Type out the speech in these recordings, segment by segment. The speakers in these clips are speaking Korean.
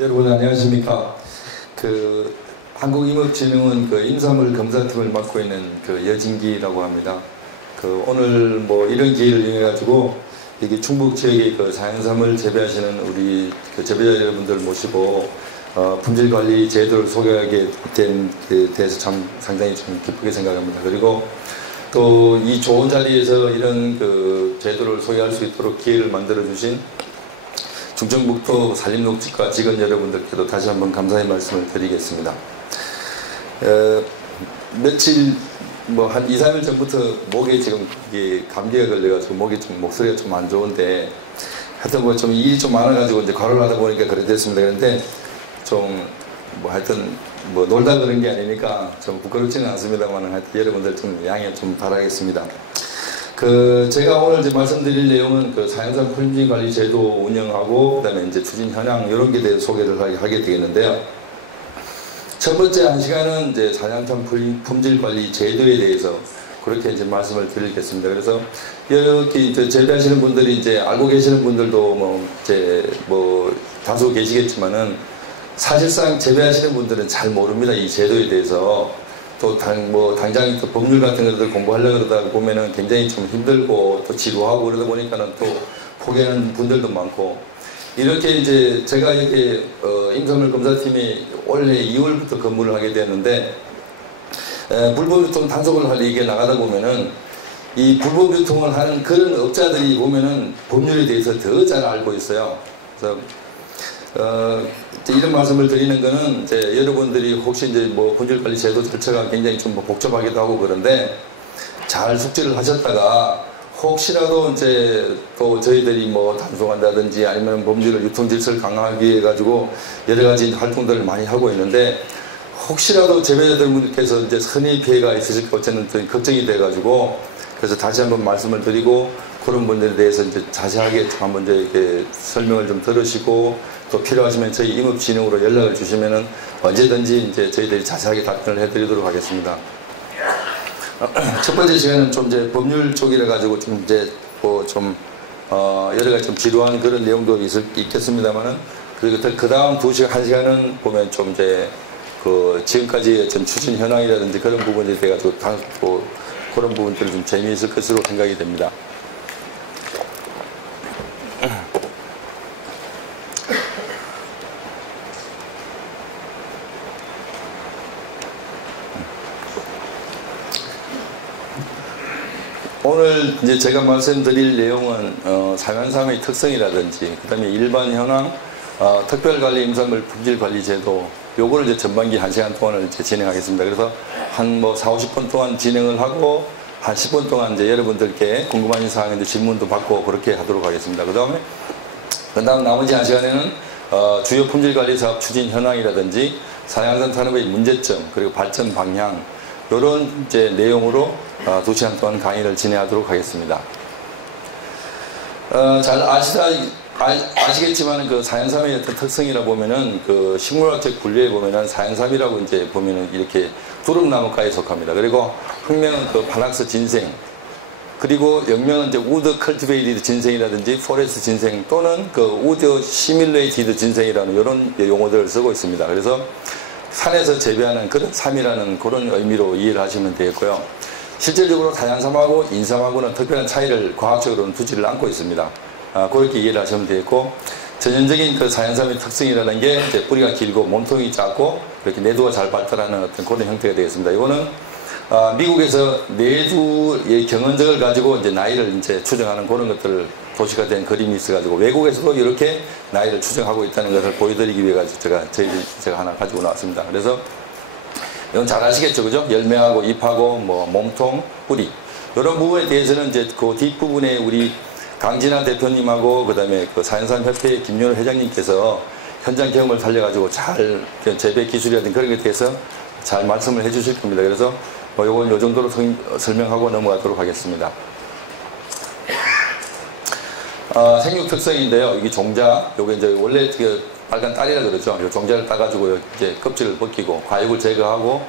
여러분 안녕하십니까? 한국임업진흥원 임산물 검사팀을 맡고 있는 여진기라고 합니다. 오늘 이런 기회를 이용해 가지고 여기 충북 지역의 사양삼을 재배하시는 우리 재배자 여러분들 모시고 품질관리 제도를 소개하게 된 데서 참 상당히 좀 기쁘게 생각합니다. 그리고 또 이 좋은 자리에서 이런 제도를 소개할 수 있도록 기회를 만들어 주신 충청북도 산림농축과 직원 여러분들께도 다시 한번 감사의 말씀을 드리겠습니다. 며칠 한 2, 3일 전부터 목에 지금 감기가 걸려가지고 목소리가 좀 안 좋은데 하여튼 좀 일이 좀 많아가지고 이제 과로를 하다 보니까 그래 됐습니다. 그런데 좀 하여튼 놀다 그런 게 아니니까 좀 부끄럽지는 않습니다만 하여튼 여러분들 좀 양해 좀 바라겠습니다. 제가 오늘 이제 말씀드릴 내용은 사양삼 품질관리 제도 운영하고 그다음에 이제 추진 현황 이런 게 대해서 소개를 하게 되겠는데요. 첫 번째 한 시간은 이제 사양삼 품질관리 제도에 대해서 그렇게 이제 말씀을 드리겠습니다. 그래서 여기 재배하시는 분들이 이제 알고 계시는 분들도 다수 계시겠지만은 사실상 재배하시는 분들은 잘 모릅니다. 이 제도에 대해서. 또 당장 또 법률 같은 것들 공부하려고 그러다 보면은 굉장히 좀 힘들고 또 지루하고 그러다 보니까는 또 포기하는 분들도 많고 이렇게 이제 제가 이렇게 임산물 검사팀이 올해 2월부터 근무를 하게 됐는데 불법 유통 단속을 하려 이게 나가다 보면은 이 불법 유통을 하는 그런 업자들이 보면은 법률에 대해서 더 잘 알고 있어요. 그래서 이런 말씀을 드리는 거는 이제 여러분들이 혹시 이제 품질관리 제도 절차가 굉장히 좀 복잡하기도 하고 그런데 잘 숙지를 하셨다가 혹시라도 이제 또 저희들이 단속한다든지 아니면 법률을 유통 질서를 강화하기 위해 가지고 여러 가지 활동들을 많이 하고 있는데 혹시라도 재배자들분들께서 이제 선의 피해가 있으실까 저는 또 걱정이 돼 가지고 그래서 다시 한번 말씀을 드리고 그런 분들에 대해서 이제 자세하게 한번 이렇게 설명을 좀 들으시고 또 필요하시면 저희 임업진흥으로 연락을 주시면은 언제든지 이제 저희들이 자세하게 답변을 해드리도록 하겠습니다. 첫 번째 시간은 좀 이제 법률 쪽이라 가지고 좀 이제 여러 가지 좀 지루한 그런 내용도 있겠습니다만은 그리고 그 다음 1시간은 보면 좀 이제 지금까지의 전 추진 현황이라든지 그런 부분에 대해 가지고 그런 부분들이 좀 재미있을 것으로 생각이 됩니다. 오늘 이제 제가 말씀드릴 내용은 사양삼의 특성이라든지 그다음에 일반 현황, 특별관리 임산물 품질관리 제도 요거를 이제 전반기 1시간 동안을 이제 진행하겠습니다. 그래서 한 4, 50분 동안 진행을 하고 한 10분 동안 이제 여러분들께 궁금한 사항인데 질문도 받고 그렇게 하도록 하겠습니다. 그다음 나머지 1시간에는 주요 품질관리 사업 추진 현황이라든지 사양삼 산업의 문제점 그리고 발전 방향 이런 이제 내용으로 2시간 동안 강의를 진행하도록 하겠습니다. 잘 아시겠지만 사양삼의 어떤 특성이라 보면은 식물학적 분류에 보면은 사양삼이라고 이제 보면은 이렇게 두릅나무과에 속합니다. 그리고 학명은 파낙스 진생, 그리고 영명은 이제 우드 컬티베이티드 진생이라든지 포레스트 진생 또는 우드 시뮬레이티드 진생이라는 이런 용어들을 쓰고 있습니다. 그래서 산에서 재배하는 그런 삼이라는 그런 의미로 이해를 하시면 되겠고요. 실질적으로 사양삼하고 인삼하고는 특별한 차이를 과학적으로는 두지를 않고 있습니다. 그렇게 이해를 하시면 되겠고, 전형적인 사양삼의 특성이라는 게 이제 뿌리가 길고 몸통이 작고 이렇게 내두가 잘 발달하는 어떤 그런 형태가 되겠습니다. 이거는 미국에서 내두의 경은적을 가지고 이제 나이를 이제 추정하는 그런 것들을 도시화된 그림이 있어가지고 외국에서도 이렇게 나이를 추정하고 있다는 것을 보여드리기 위해 가지고 제가 하나 가지고 나왔습니다. 그래서 이건 잘 아시겠죠, 그죠? 열매하고 잎하고 몸통, 뿌리 이런 부분에 대해서는 이제 그 뒷부분에 우리 강진아 대표님하고 그다음에 사양삼 협회 김윤호 회장님께서 현장 경험을 살려가지고 잘 재배 기술이라든지 그런 것에 대해서 잘 말씀을 해주실 겁니다. 그래서 요건 요 정도로 설명하고 넘어가도록 하겠습니다. 생육 특성인데요. 이게 종자, 요게 이제 원래 빨간 딸이라 그러죠. 요 종자를 따가지고 이제 껍질을 벗기고 과육을 제거하고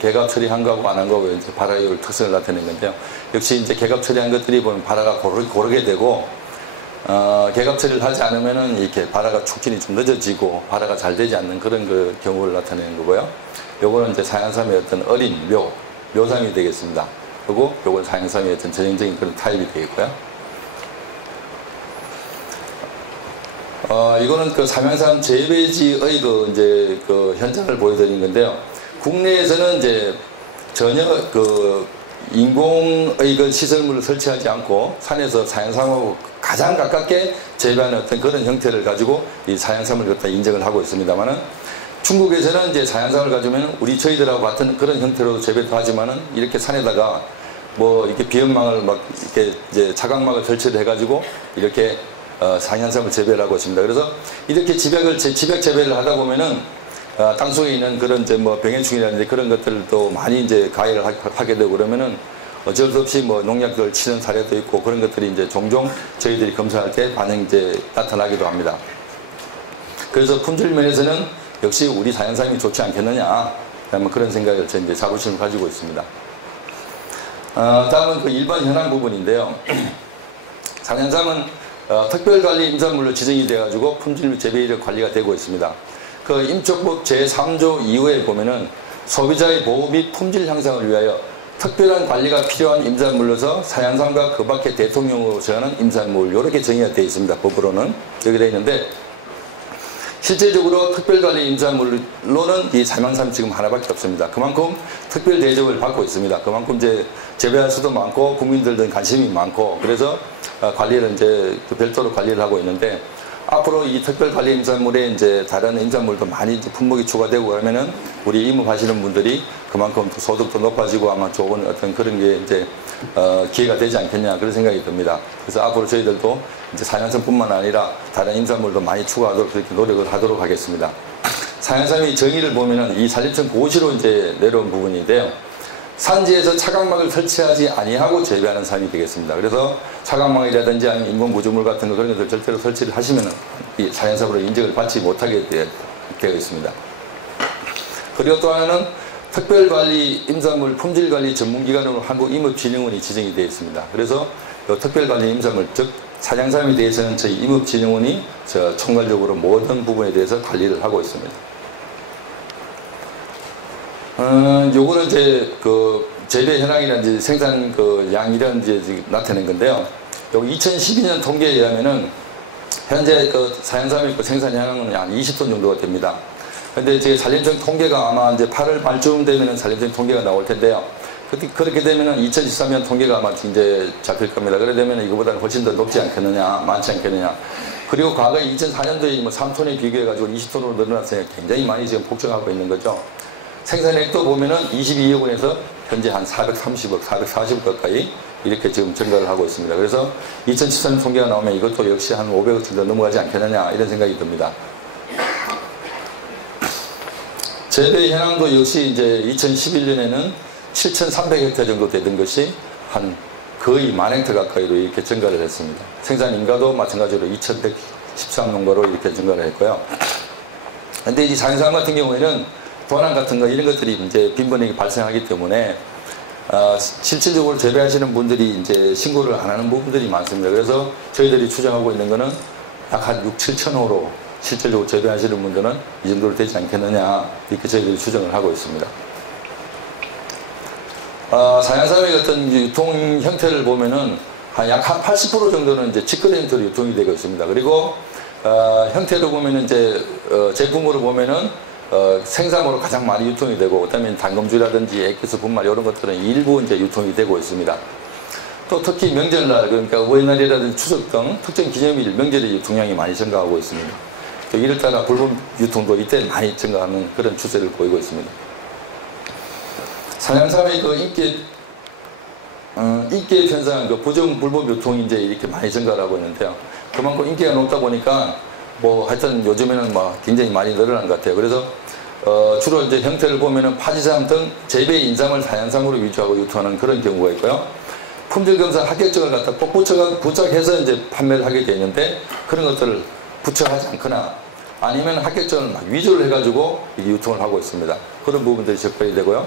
개갑 처리한 거하고 안 한 거하고 이제 발화율 특성을 나타내는 건데요. 역시 이제 개갑 처리한 것들이 보면 발화가 고르게 되고 개갑 처리를 하지 않으면은 이렇게 발화가 촉진이 좀 늦어지고 발화가 잘 되지 않는 그런 그 경우를 나타내는 거고요. 요거는 이제 사양삼의 어떤 어린 묘삼이 되겠습니다. 그리고 요건 사양삼의 어떤 전형적인 그런 타입이 되겠고요. 이거는 그 삼양삼 재배지의 이제 그 현장을 보여드리는 건데요. 국내에서는 이제 전혀 그 인공의 그 시설물을 설치하지 않고 산에서 사양삼하고 가장 가깝게 재배하는 어떤 그런 형태를 가지고 이 사양삼을 갖다 인정을 하고 있습니다만은 중국에서는 이제 사양삼을 가지면 저희들하고 같은 그런 형태로 재배도 하지만은 이렇게 산에다가 뭐 이렇게 비연망을 막 이렇게 이제 차광막을 설치를 해가지고 이렇게 사양삼을 재배를 하고 있습니다. 그래서 이렇게 집약 재배를 하다 보면은 땅속에 있는 그런 이제 뭐 병해충이라든지 그런 것들도 많이 이제 가해를 하게 되고 그러면은 어쩔 수 없이 뭐 농약을 치는 사례도 있고 그런 것들이 이제 종종 저희들이 검사할 때 반응이 이제 나타나기도 합니다. 그래서 품질 면에서는 역시 우리 사양삼이 좋지 않겠느냐 그런 생각을 이제 자부심을 가지고 있습니다. 다음은 그 일반 현황 부분인데요. 사양삼은 특별관리 임산물로 지정이 되어가지고 품질 및 재배이력 관리가 되고 있습니다. 그 임촉법 제3조 이후에 보면은 소비자의 보호 및 품질 향상을 위하여 특별한 관리가 필요한 임산물로서 사양삼과 그 밖에 대통령으로 정하는 임산물 이렇게 정의가 되어 있습니다. 법으로는 여기 되어 있는데 실제적으로 특별관리 임산물로는 이 사양삼 지금 하나밖에 없습니다. 그만큼 특별 대접을 받고 있습니다. 그만큼 이제 재배할 수도 많고 국민들도 관심이 많고 그래서 관리를 이제 별도로 관리를 하고 있는데 앞으로 이 특별관리 임산물에 이제 다른 임산물도 많이 이제 품목이 추가되고 그러면은 우리 임업하시는 분들이 그만큼 또 소득도 높아지고 아마 좋은 어떤 그런 게 이제 기회가 되지 않겠냐 그런 생각이 듭니다. 그래서 앞으로 저희들도 이제 사양삼뿐만 아니라 다른 임산물도 많이 추가하도록 그렇게 노력을 하도록 하겠습니다. 사양삼의 정의를 보면은 이 산림청 고시로 이제 내려온 부분인데요. 산지에서 차광막을 설치하지 아니하고 재배하는 산이 되겠습니다. 그래서 차광막이라든지 아니면 인공구조물 같은 거 그런 것들 절대로 설치를 하시면은 이 사양삼으로 인증을 받지 못하게 되어 있습니다. 그리고 또 하나는 특별관리 임산물 품질관리 전문기관으로 한국임업진흥원이 지정이 되어 있습니다. 그래서 이 특별관리 임산물 즉 사양삼에 대해서는 저희 임업진흥원이 총괄적으로 모든 부분에 대해서 관리를 하고 있습니다. 요거는 이제 그 재배 현황이라든지 생산 그 양 이런 이제 나타낸 건데요. 여기 2012년 통계에 의하면은 현재 그 사양삼의 그 생산 현황은 한 20톤 정도가 됩니다. 근데 이제 산림청 통계가 아마 이제 8월 말쯤 되면은 산림청 통계가 나올 텐데요. 그렇게 되면은 2013년 통계가 아마 이제 잡힐 겁니다. 그래 되면 이거보다는 훨씬 더 높지 않겠느냐, 많지 않겠느냐. 그리고 과거에 2004년도에 뭐 3톤에 비교해가지고 20톤으로 늘어났으니까 굉장히 많이 지금 폭증하고 있는 거죠. 생산액도 보면은 22억 원에서 현재 한 430억, 440억 가까이 이렇게 지금 증가를 하고 있습니다. 그래서 2013년 통계가 나오면 이것도 역시 한 500억 정도 넘어가지 않겠느냐 이런 생각이 듭니다. 재배 현황도 역시 이제 2011년에는 7,300헥타 정도 되던 것이 한 거의 10,000헥타 가까이로 이렇게 증가를 했습니다. 생산 인가도 마찬가지로 2,113농가로 이렇게 증가를 했고요. 근데 이 사양삼 같은 경우에는 도난 같은 거 이런 것들이 이제 빈번하게 발생하기 때문에 실질적으로 재배하시는 분들이 이제 신고를 안 하는 부분들이 많습니다. 그래서 저희들이 추정하고 있는 거는 약 한 6, 7천 호로 실질적으로 재배하시는 분들은 이 정도로 되지 않겠느냐 이렇게 저희들이 추정을 하고 있습니다. 사양삼의 어떤 유통 형태를 보면은 약 한 80% 정도는 이제 직거래 형태로 유통이 되고 있습니다. 그리고 형태로 보면은 이제 제품으로 보면은 생산으로 가장 많이 유통이 되고 그다음에 단검주라든지 액기스 분말 이런 것들은 일부 이제 유통이 되고 있습니다. 또 특히 명절날 그러니까 어버이날이라든지 추석 등 특정 기념일 명절의 유통량이 많이 증가하고 있습니다. 또 이를 따라 불법 유통도 이때 많이 증가하는 그런 추세를 보이고 있습니다. 사양삼의 그 인기에 편성한 그 부정 불법 유통이 이제 이렇게 많이 증가를 하고 있는데요. 그만큼 인기가 높다 보니까 뭐 하여튼 요즘에는 뭐 굉장히 많이 늘어난 것 같아요. 그래서 주로 이제 형태를 보면은 파지삼 등 재배 인삼을 사양삼으로 위주하고 유통하는 그런 경우가 있고요. 품질검사 합격증을 갖다 꼭 부착해서 이제 판매를 하게 되는데 그런 것들을 부착하지 않거나 아니면 합격증을 막 위조를 해가지고 유통을 하고 있습니다. 그런 부분들이 적발이 되고요.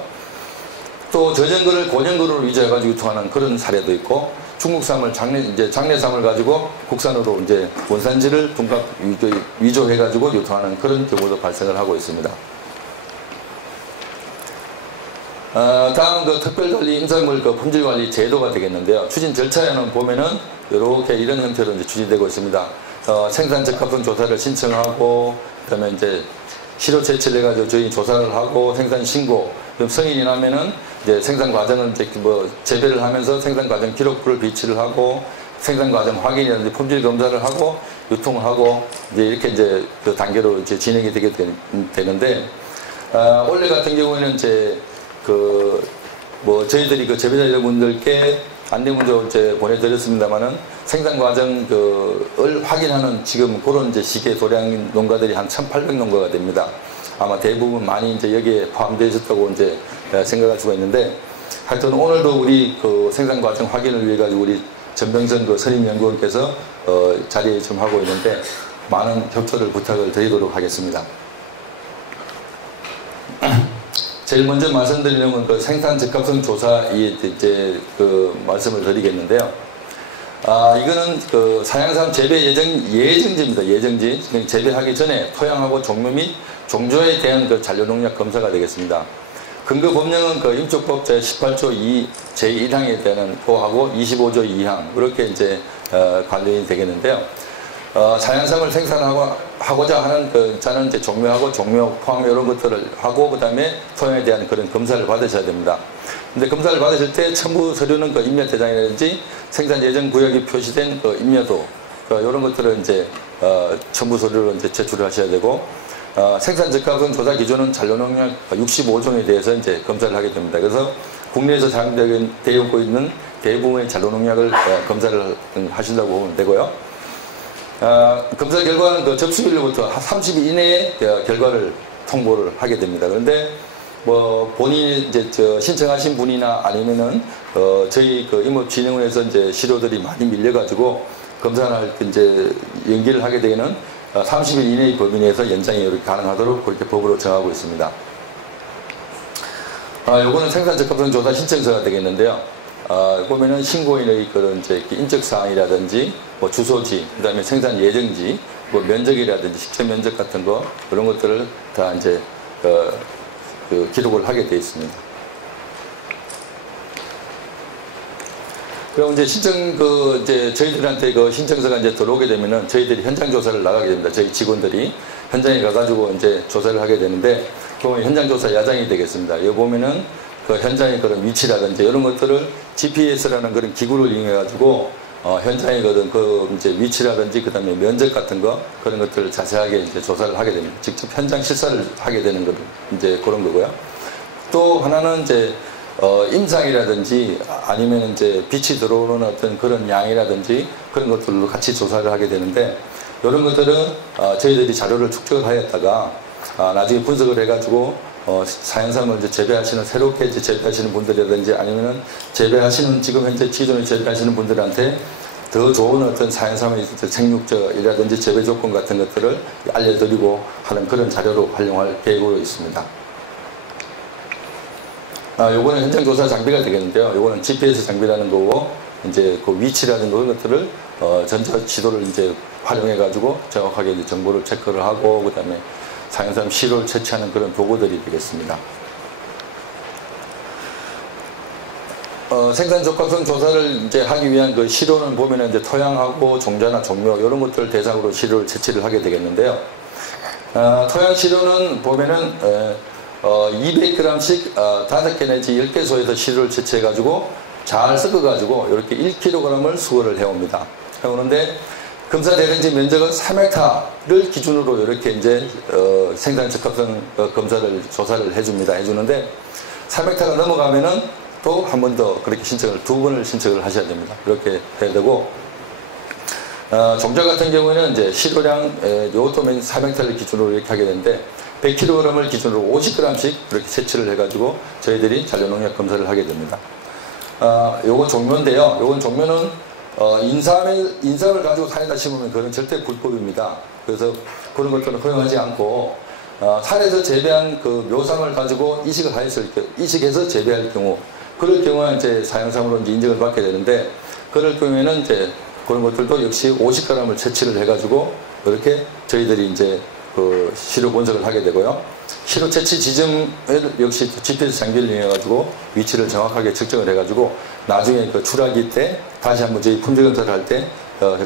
또 저전거를 고전거를 위조해가지고 유통하는 그런 사례도 있고 중국산을 장내삼을 가지고 국산으로 이제 원산지를 둔갑 위조해가지고 유통하는 그런 경우도 발생을 하고 있습니다. 다음 그 특별관리 임산물 그 품질관리 제도가 되겠는데요. 추진 절차에는 보면은 이렇게 이런 형태로 이제 추진되고 있습니다. 생산 적합성 조사를 신청하고, 그다음에 이제 시료 채취를 해가지고 저희 조사를 하고 생산 신고, 그럼 승인이 나면은 이제 생산 과정을 이제 뭐 재배를 하면서 생산 과정 기록부를 비치를 하고 생산 과정 확인이라든지 품질 검사를 하고 유통하고 이제 이렇게 이제 그 단계로 이제 진행이 되게 되는데, 올해 같은 경우에는 이제 뭐 저희들이 그 재배자 여러분들께 안내문도 이제 보내드렸습니다만은 생산 과정을 확인하는 지금 그런 이제 시기의 도량 농가들이 한 1,800농가가 됩니다. 아마 대부분 많이 이제 여기에 포함되어 있었다고 이제 생각할 수가 있는데, 하여튼 오늘도 우리 그 생산 과정 확인을 위해 가지고 우리 전병선 그 선임연구원께서 자리에 좀 하고 있는데 많은 협조를 부탁을 드리도록 하겠습니다. 제일 먼저 말씀드리는 건 그 생산 적합성 조사 이제 그 말씀을 드리겠는데요. 이거는 그 사양삼 재배 예정지입니다. 예정지. 재배하기 전에 토양하고 종묘 및 종조에 대한 그 잔류농약 검사가 되겠습니다. 근거 법령은 그 임축법 제18조 2 제1항에 대한 거하고 25조 2항 그렇게 이제 관련이 되겠는데요. 사양삼을 생산하고자 하는 그 자는 이제 종묘하고 종묘 포함 이런 것들을 하고 그다음에 토양에 대한 그런 검사를 받으셔야 됩니다. 근데 검사를 받으실 때 첨부 서류는 그 인멸 대장이라든지 생산 예정 구역이 표시된 그 인멸도 이런 것들을 이제 첨부 서류로 이제 제출을 하셔야 되고, 생산 적합성 조사 기준은 잔류농약 65종에 대해서 이제 검사를 하게 됩니다. 그래서 국내에서 사용되고 있는 대부분의 잔류농약을 검사를 하신다고 보면 되고요. 검사 결과는 그 접수일로부터 30일 이내에 결과를 통보를 하게 됩니다. 그런데 뭐 본인이 이제 신청하신 분이나 아니면은 저희 그 임업진흥원에서 이제 시료들이 많이 밀려가지고 검사를 이제 연기를 하게 되는 30일 이내의 범위 내에서 연장이 이렇게 가능하도록 그렇게 법으로 정하고 있습니다. 요거는 생산 적합성 조사 신청서가 되겠는데요. 보면은 신고인의 그런 이제 인적 사항이라든지 뭐 주소지, 그다음에 생산 예정지, 뭐 면적이라든지 식재 면적 같은 거 그런 것들을 다 이제 그 기록을 하게 되어 있습니다. 그럼 이제 이제 저희들한테 그 신청서가 이제 들어오게 되면은 저희들이 현장 조사를 나가게 됩니다. 저희 직원들이 현장에 가가지고 이제 조사를 하게 되는데, 그러면 현장 조사 야장이 되겠습니다. 여기 보면은 그 현장의 그런 위치라든지 이런 것들을 GPS라는 그런 기구를 이용해가지고 현장의 그 이제 위치라든지 그다음에 면적 같은 거 그런 것들을 자세하게 이제 조사를 하게 됩니다. 직접 현장 실사를 하게 되는 거 이제 그런 거고요. 또 하나는 이제 임상이라든지 아니면 이제 빛이 들어오는 어떤 그런 양이라든지 그런 것들로 같이 조사를 하게 되는데, 이런 것들은 저희들이 자료를 축적을 하였다가 나중에 분석을 해가지고 사양삼을 이제 재배하시는 새롭게 이제 재배하시는 분들이라든지 아니면은 재배하시는 지금 현재 기존에 재배하시는 분들한테 더 좋은 어떤 사양삼의 생육저이라든지 재배 조건 같은 것들을 알려드리고 하는 그런 자료로 활용할 계획으로 있습니다. 요거는 현장 조사 장비가 되겠는데요. 요거는 GPS 장비라는 거고, 이제 그 위치라는 그런 것들을 전자 지도를 이제 활용해 가지고 정확하게 이제 정보를 체크를 하고 그다음에 사양삼 시료를 채취하는 그런 도구들이 되겠습니다. 생산 적합성 조사를 이제 하기 위한 그 시료는 보면은 이제 토양하고 종자나 종묘 이런 것들을 대상으로 시료를 채취를 하게 되겠는데요. 토양 시료는 보면은 200g씩 5개 내지 10개소에서 시료를 채취해 가지고 잘 섞어 가지고 이렇게 1kg을 수거를 해옵니다. 해오는데 검사 대상지 면적은 3헥타를 기준으로 이렇게 이제 생산 적합성 검사를 조사를 해주는데 3헥타가 넘어가면은 또 한 번 더 그렇게 신청을 2번을 신청을 하셔야 됩니다. 그렇게 해야 되고, 종자 같은 경우에는 이제 시료량 요것도 3헥타를 기준으로 이렇게 하게 되는데 100kg을 기준으로 50g씩 그렇게 채취를 해가지고 저희들이 잔류농약 검사를 하게 됩니다. 요건 종묘인데요. 요건 종묘는 인삼을 가지고 산에다 심으면 그건 절대 불법입니다. 그래서 그런 것들은 허용하지 않고 산에서 재배한 그 묘상을 가지고 이식해서 재배할 경우, 그럴 경우는 이제 사양삼으로 이제 인정을 받게 되는데, 그럴 경우에는 이제 그런 것들도 역시 50g을 채취를 해가지고 이렇게 저희들이 이제 그 시료 분석을 하게 되고요. 시료 채취 지점을 역시 GPS 장비를 이용해가지고 위치를 정확하게 측정을 해가지고 나중에 그 출하기 때 다시 한번 저희 품질 검사를 할 때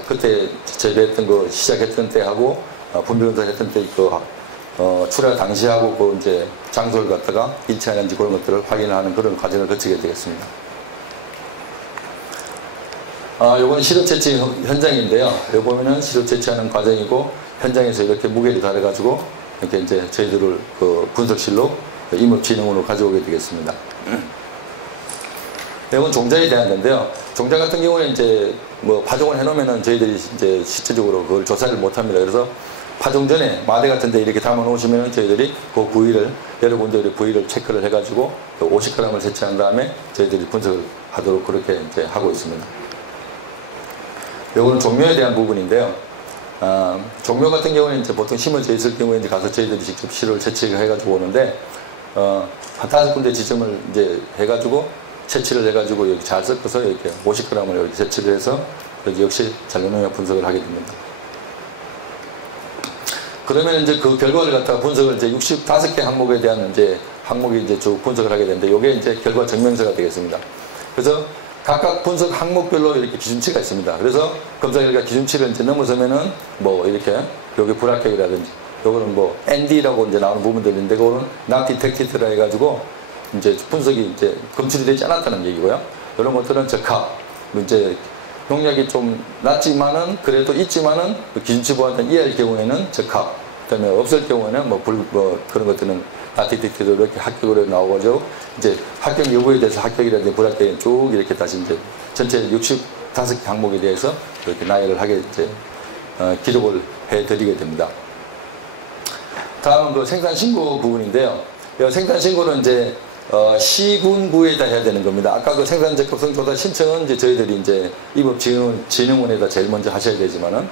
그때 재배했던 거 시작했던 때하고 분별 검사를 했던 때 그 출하 당시하고 그 이제 장소를 갖다가 일치하는지 그런 것들을 확인하는 그런 과정을 거치게 되겠습니다. 요건 시료 채취 현장인데요. 여기 보면은 시료 채취하는 과정이고 현장에서 이렇게 무게를 달아가지고 이렇게 이제 저희들을 그 분석실로 임업진흥원으로 가져오게 되겠습니다. 이건 종자에 대한 건데요. 종자 같은 경우는 이제 뭐 파종을 해놓으면은 저희들이 이제 실질적으로 그걸 조사를 못 합니다. 그래서 파종 전에 마대 같은 데 이렇게 담아 놓으시면은 저희들이 그 부위를, 여러 군데 부위를 체크를 해가지고 50g을 채취한 다음에 저희들이 분석을 하도록 그렇게 이제 하고 있습니다. 요거는 종묘에 대한 부분인데요. 종묘 같은 경우는 이제 보통 심어져 있을 경우에 이제 가서 저희들이 직접 시료를 채취를 해가지고 오는데, 한 5군데 지점을 이제 해가지고 채취를 해가지고 여기 잘 섞어서 이렇게 50g을 이렇게 채취를 해서 여기 역시 잔류농약 분석을 하게 됩니다. 그러면 이제 그 결과를 갖다가 분석을 이제 65개 항목에 대한 이제 항목이 이제 쭉 분석을 하게 되는데, 요게 이제 결과 증명서가 되겠습니다. 그래서 각각 분석 항목별로 이렇게 기준치가 있습니다. 그래서 검사 결과 기준치를 이제 넘어서면은 뭐 이렇게 여기 불합격이라든지, 요거는 뭐 ND라고 이제 나오는 부분들인데, 그거는 not detected라 해가지고 이제 분석이 이제 검출이 되지 않았다는 얘기고요. 이런 것들은 적합, 이제 농약이 좀 낮지만은 그래도 있지만은 기준치 보완된 이하일 경우에는 적합, 그다음에 없을 경우에는 뭐 그런 것들은 not detected 이렇게 합격으로 나오고, 이제 합격 여부에 대해서 합격이라든지 불합격이 쭉 이렇게 다시 이제 전체 65개 항목에 대해서 이렇게 나열을 하게 이제 기록을 해드리게 됩니다. 다음은 그 생산신고 부분인데요. 생산신고는 이제 시군구에다 해야 되는 겁니다. 아까 그 생산적합성조사 신청은 이제 저희들이 이제 입업진흥원에다 제일 먼저 하셔야 되지만은,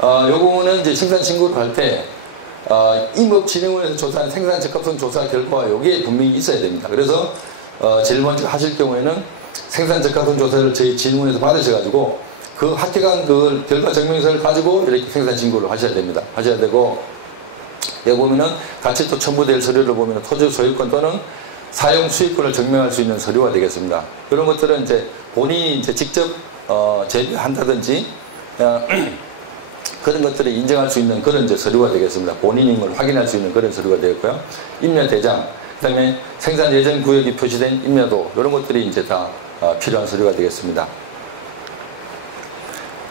요거는 이제 생산신고를 할 때, 임업진흥원에서 조사한 생산적합성 조사 결과가 여기에 분명히 있어야 됩니다. 그래서, 제일 먼저 하실 경우에는 생산적합성 조사를 저희 진흥원에서 받으셔가지고, 그 합격한 그 결과 증명서를 가지고 이렇게 생산신고를 하셔야 됩니다. 하셔야 되고, 여기 보면은 같이 또 첨부될 서류를 보면은 토지 소유권 또는 사용 수익권을 증명할 수 있는 서류가 되겠습니다. 이런 것들은 이제 본인이 이제 직접 제비한다든지 그런 것들을 인정할 수 있는 그런 이제 서류가 되겠습니다. 본인인 걸 확인할 수 있는 그런 서류가 되겠고요. 임야대장, 그다음에 생산 예정 구역이 표시된 임야도, 이런 것들이 이제 다 필요한 서류가 되겠습니다.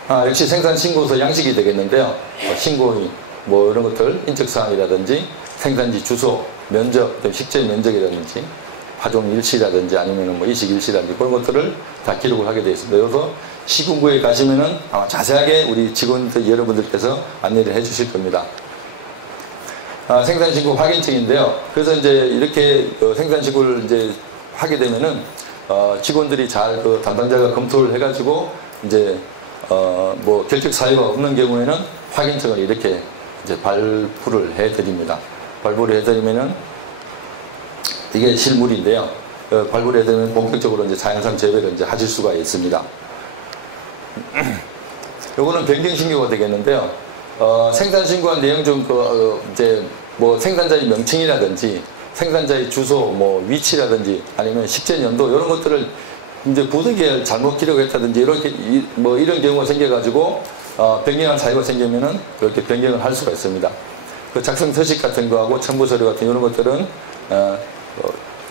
역시 생산 신고서 양식이 되겠는데요. 신고인 뭐 이런 것들 인적사항이라든지 생산지 주소, 면적, 식재 면적이라든지 파종 일시라든지 아니면 뭐 이식 일시라든지 그런 것들을 다 기록을 하게 되어 있습니다. 그래서 시군구에 가시면은 아마 자세하게 우리 직원들 여러분들께서 안내를 해 주실 겁니다. 생산신고 확인증인데요. 그래서 이제 이렇게 생산신고를 이제 하게 되면은 직원들이 잘 그 담당자가 검토를 해가지고 이제 뭐 결격 사유가 없는 경우에는 확인증을 이렇게 이제 발부를 해드립니다. 발부를 해드리면은 이게 실물인데요. 발부를 해드리면 본격적으로 이제 자연산 재배를 이제 하실 수가 있습니다. 요거는 변경신고가 되겠는데요. 생산신고한 내용 중 이제 뭐 생산자의 명칭이라든지 생산자의 주소, 뭐 위치라든지 아니면 식재 연도 이런 것들을 이제 부득이해 잘못 기록했다든지 이렇게 뭐 이런 경우가 생겨가지고 변경할 사유가 생기면은 이렇게 변경을 할 수가 있습니다. 그 작성 서식 같은 거하고 첨부 서류 같은 이런 것들은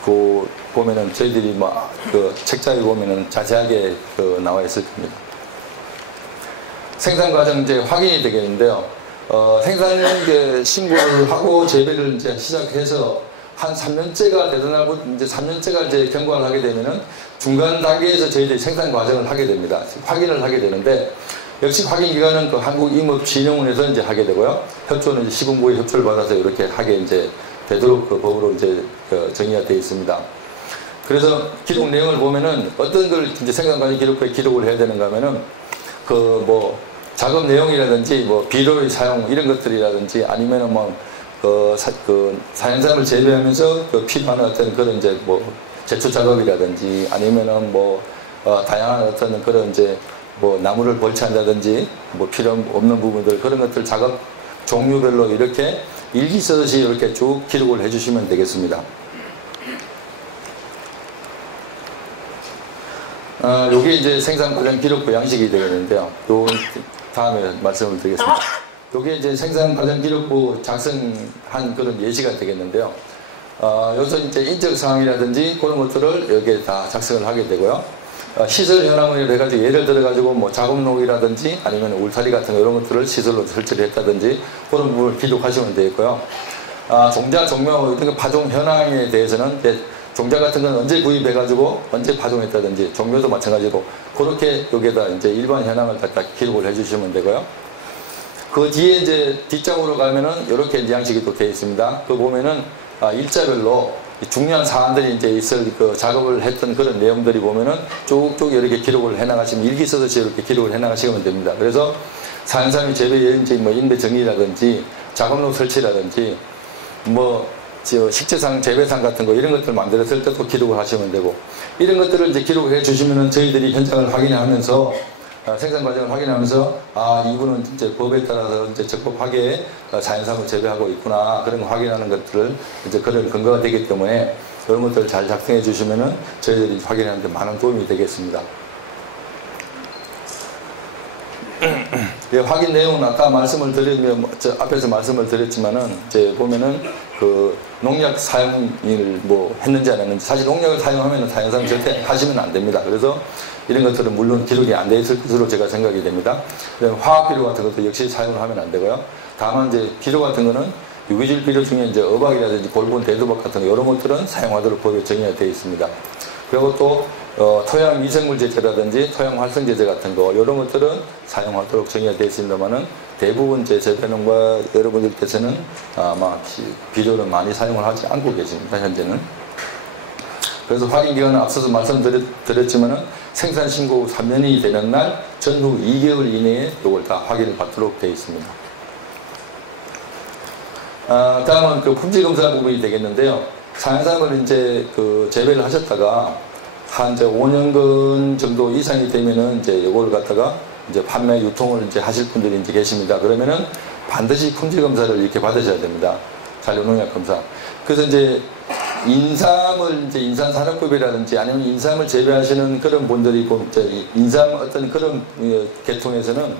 그 보면은 저희들이 뭐 그 책자에 보면은 자세하게 그 나와 있을 겁니다. 생산 과정 이제 확인이 되겠는데요. 생산 신고를 하고 재배를 이제 시작해서 한 3년째가 되더라도 이제 3년째가 이제 경과를 하게 되면은 중간 단계에서 저희들이 생산 과정을 하게 됩니다. 확인을 하게 되는데, 역시 확인 기간은 그 한국임업진흥원에서 이제 하게 되고요. 협조는 이제 시군구의 협조를 받아서 이렇게 하게 이제 되도록 그 법으로 이제 정의가 되어 있습니다. 그래서 기록 내용을 보면은 어떤 걸 이제 생산 과정 기록부에 기록을 해야 되는가 하면은 그 뭐 작업 내용이라든지 뭐 비료의 사용 이런 것들이라든지 아니면은 뭐 사연산을 재배하면서 그 필요한 어떤 그런 이제 뭐 제초 작업이라든지 아니면은 뭐 다양한 어떤 그런 이제 뭐 나무를 벌채한다든지 뭐 필요 없는 부분들 그런 것들 작업 종류별로 이렇게 일기 쓰듯이 이렇게 쭉 기록을 해주시면 되겠습니다. 요게 이제 생산 과정 기록부 양식이 되겠는데요. 요 다음에 말씀을 드리겠습니다. 요게 이제 생산 과정 기록부 작성한 그런 예시가 되겠는데요. 여기서 이제 인적 사항이라든지 그런 것들을 여기에 다 작성을 하게 되고요. 시설 현황을 해가지고 예를 들어가지고 뭐 작업록이라든지 아니면 울타리 같은 거 이런 것들을 시설로 설치를 했다든지 그런 부분을 기록하시면 되겠고요. 종자 종묘 이런 파종 현황에 대해서는 이제 종자 같은 건 언제 구입해가지고 언제 파종했다든지 종묘도 마찬가지로 그렇게 여기에다 이제 일반 현황을 갖다 기록을 해주시면 되고요. 그 뒤에 이제 뒷장으로 가면은 이렇게 양식이 또 되어 있습니다. 그 보면은 일자별로 중요한 사안들이 이제 있을 그 작업을 했던 그런 내용들이 보면은 쭉쭉 이렇게 기록을 해나가시면 일기 쓰듯이 이렇게 기록을 해나가시면 됩니다. 그래서 사행삼이 재배 여행지 뭐 인배 정리라든지 작업록 설치라든지 뭐 식재상, 재배상 같은 거 이런 것들 만들었을 때도 기록을 하시면 되고 이런 것들을 이제 기록해 주시면은 저희들이 현장을 확인하면서 생산 과정을 확인하면서 이분은 이제 법에 따라서 이제 적법하게 자연산을 재배하고 있구나 그런 거 확인하는 것들을 이제 그런 근거가 되기 때문에 그런 것들을 잘 작성해 주시면은 저희들이 확인하는 데 많은 도움이 되겠습니다. 예, 확인 내용은 아까 말씀을 드리면 앞에서 말씀을 드렸지만은 이제 보면은 그 농약 사용을 뭐 했는지 안 했는지 사실 농약을 사용하면은 자연산 절대 하시면 안 됩니다. 그래서 이런 것들은 물론 기록이 안 돼 있을 것으로 제가 생각이 됩니다. 화학 비료 같은 것도 역시 사용을 하면 안 되고요. 다만 이제 비료 같은 거는 유기질 비료 중에 이제 어박이라든지 골본 대두박 같은 거 이런 것들은 사용하도록 법에 정의가 되어 있습니다. 그리고 또 토양 미생물 제제라든지 토양 활성 제제 같은 거 이런 것들은 사용하도록 정의가 되어 있습니다만은 대부분 제 재배농가 여러분들께서는 아마 비료를 많이 사용을 하지 않고 계십니다. 현재는. 그래서 확인 기간은 앞서서 말씀드렸지만은 생산 신고 3년이 되는 날 전후 2개월 이내에 이걸 다 확인을 받도록 되어 있습니다. 다음은 그 품질 검사 부분이 되겠는데요. 사양삼을 이제 그 재배를 하셨다가 한 이제 5년근 정도 이상이 되면은 이제 이걸 갖다가 이제 판매 유통을 이제 하실 분들이 이제 계십니다. 그러면은 반드시 품질 검사를 이렇게 받으셔야 됩니다. 잔류농약 검사. 그래서 이제 인삼을 이제 인삼산업급이라든지 아니면 인삼을 재배하시는 그런 분들이 인삼 어떤 그런 계통에서는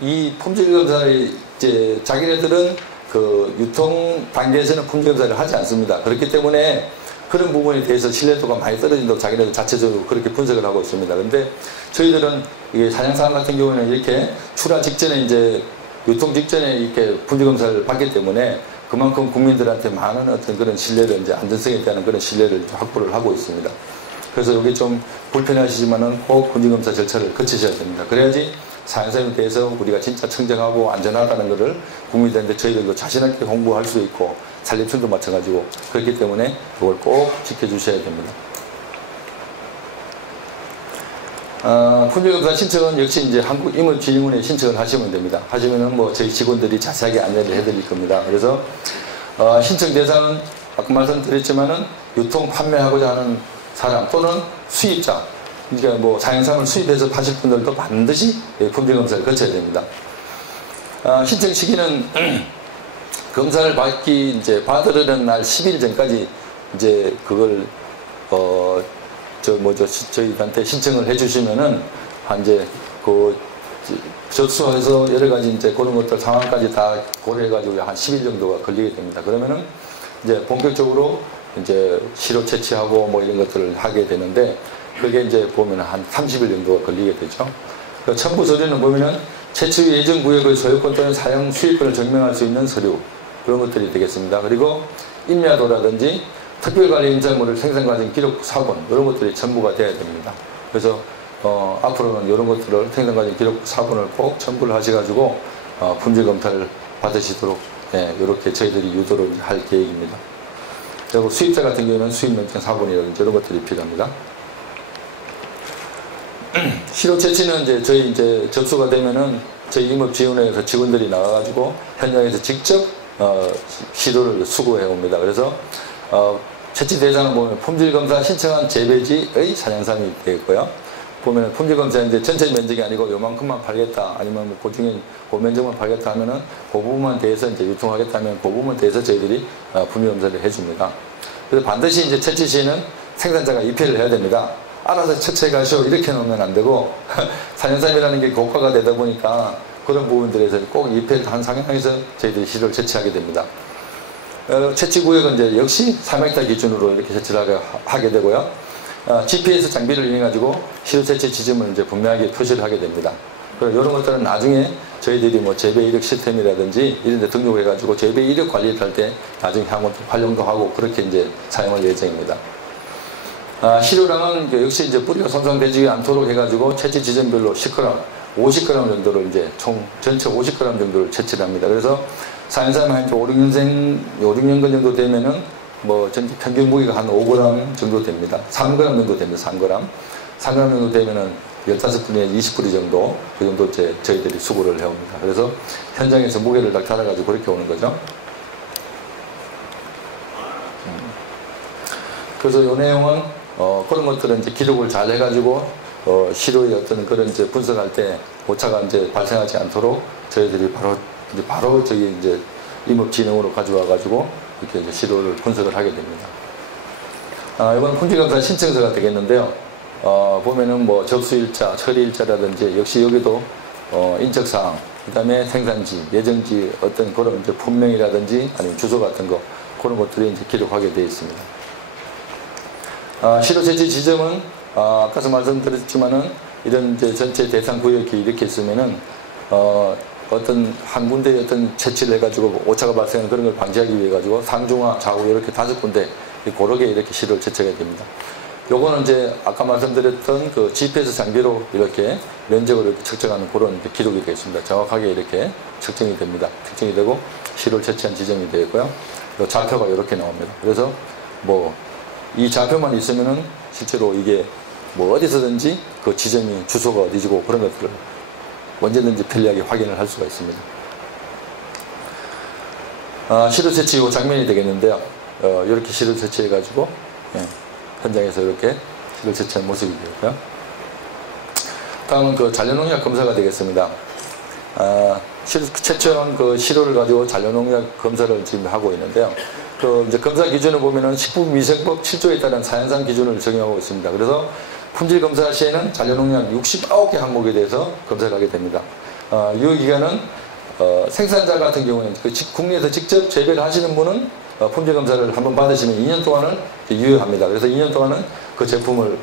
이 품질 검사를 이제 자기네들은 그 유통 단계에서는 품질 검사를 하지 않습니다. 그렇기 때문에 그런 부분에 대해서 신뢰도가 많이 떨어진다고 자기네들 자체적으로 그렇게 분석을 하고 있습니다. 그런데 저희들은 이게 사냥상 같은 경우에는 이렇게 출하 직전에 이제 유통 직전에 이렇게 품질 검사를 받기 때문에 그만큼 국민들한테 많은 어떤 그런 신뢰를 이제 안전성에 대한 그런 신뢰를 확보를 하고 있습니다. 그래서 여기 좀 불편하시지만은 꼭 품질 검사 절차를 거치셔야 됩니다. 그래야지 사양삼에 대해서 우리가 진짜 청정하고 안전하다는 것을 국민들한테 저희들도 자신 있게 홍보할 수 있고 산림청도 마찬가지고 그렇기 때문에 그걸 꼭 지켜주셔야 됩니다. 품질검사 신청은 역시 이제 한국임업진흥원에 신청을 하시면 됩니다. 하시면은 뭐 저희 직원들이 자세하게 안내를 해드릴 겁니다. 그래서 신청 대상은 아까 말씀드렸지만은 유통 판매하고자 하는 사람 또는 수입자, 그러니까 뭐 사양삼을 수입해서 파실 분들도 반드시 품질검사를 거쳐야 됩니다. 신청 시기는 검사를 받으려는 날 10일 전까지 이제 그걸 저희한테 신청을 해주시면은 이제 그 접수해서 여러 가지 이제 그런 것들 상황까지 다 고려해가지고 한 10일 정도가 걸리게 됩니다. 그러면은 이제 본격적으로 이제 시료 채취하고 뭐 이런 것들을 하게 되는데 그게 이제 보면 한 30일 정도가 걸리게 되죠. 그 첨부 서류는 보면은 채취 예정 구역의 소유권 또는 사용 수익권을 증명할 수 있는 서류 그런 것들이 되겠습니다. 그리고 임야도라든지 특별관리 임산물을 생산과정 기록 사본 이런 것들이 첨부가 돼야 됩니다. 그래서 앞으로는 이런 것들을 생산과정 기록 사본을 꼭 첨부를 하셔가지고 품질 검사를 받으시도록 이렇게 저희들이 유도를 할 계획입니다. 그리고 수입자 같은 경우는 수입명칭 사본이라든지 이런 것들이 필요합니다. 시료 채취는 저희 접수가 되면은 저희 임업지원회에서 직원들이 나와가지고 현장에서 직접 시료를 수거해 옵니다. 그래서 채취 대상을 보면 품질검사 신청한 재배지의 사냥삼이 되겠고요. 보면은 품질검사 이제 전체 면적이 아니고 요만큼만 팔겠다, 아니면 뭐 그중에 그 면적만 팔겠다 하면은 그 부분만 대해서 이제 유통하겠다면 그 부분에 대해서 저희들이 품질검사를 해줍니다. 그래서 반드시 이제 채취 시에는 생산자가 입회를 해야 됩니다. 알아서 채취해 가시오 이렇게 놓으면 안 되고 사연삼이라는 게 고가가 되다 보니까 그런 부분들에서 꼭 입회를 한 상황에서 저희들이 시료를 채취하게 됩니다. 채취 구역은 이제 역시 3헥타 기준으로 이렇게 채취를 하게 되고요. GPS 장비를 이용해 가지고 시료 채취 지점을 이제 분명하게 표시를 하게 됩니다. 그리고 이런 것들은 나중에 저희들이 뭐 재배 이력 시스템이라든지 이런 데 등록해 가지고 재배 이력 관리를 할 때 나중에 향후 활용도 하고 그렇게 이제 사용할 예정입니다. 시료량은 역시 이제 뿌리가 손상되지 않도록 해가지고 채취 지점별로 10g, 50g 정도를 이제 총 전체 50g 정도를 채취를 합니다. 그래서 사연삼 한 5, 6년근 정도 되면은 뭐 전체 평균 무게가 한 5g 정도 됩니다. 3g 정도 됩니다. 3g. 3g 정도 되면은 15뿌리에 20뿌리 정도, 그 정도 이제 저희들이 수거를 해옵니다. 그래서 현장에서 무게를 딱 달아가지고 그렇게 오는 거죠. 그래서 이 내용은 그런 것들은 이제 기록을 잘 해가지고 시료의 어떤 그런 이제 분석할 때 오차가 이제 발생하지 않도록 저희들이 바로 저기 이제 임업진흥으로 가져와가지고 이렇게 이제 시료를 분석을 하게 됩니다. 이번 품질검사 신청서가 되겠는데요. 보면은 뭐 접수일자, 처리일자라든지 역시 여기도 인적사항, 그 다음에 생산지, 예정지 어떤 그런 이제 품명이라든지 아니면 주소 같은 거 그런 것들이 이제 기록하게 되어 있습니다. 시료 채취 지점은 아까도 말씀드렸지만은 이런 이제 전체 대상 구역이 이렇게 있으면은 어떤 한 군데에 어떤 채취를 해가지고 오차가 발생하는 그런 걸 방지하기 위해 가지고 상중하, 좌우 이렇게 5군데 고르게 이렇게 시료를 채취하게 됩니다. 요거는 이제 아까 말씀드렸던 그 GPS 장비로 이렇게 면적을 이렇게 측정하는 그런 기록이 되겠습니다. 정확하게 이렇게 측정이 됩니다. 측정이 되고 시료를 채취한 지점이 되고요. 요 좌표가 이렇게 나옵니다. 그래서 뭐 이 좌표만 있으면은 실제로 이게 뭐 어디서든지 그 지점이 주소가 어디지고 그런 것들을 언제든지 편리하게 확인을 할 수가 있습니다. 시료 채취 요 장면이 되겠는데요. 이렇게 시료 채취해 가지고 현장에서 이렇게 시료 채취한 모습이 되고요. 다음은 그 잔류농약 검사가 되겠습니다. 채취한 그 시료를 가지고 잔류농약 검사를 지금 하고 있는데요. 그 이제 검사 기준을 보면은 식품위생법 7조에 따른 사연상 기준을 적용하고 있습니다. 그래서 품질 검사 시에는 잔류농약 69개 항목에 대해서 검사를 하게 됩니다. 이 기간은 생산자 같은 경우에는 그 국내에서 직접 재배를 하시는 분은 품질 검사를 한번 받으시면 2년 동안은 유효합니다. 그래서 2년 동안은 그 제품을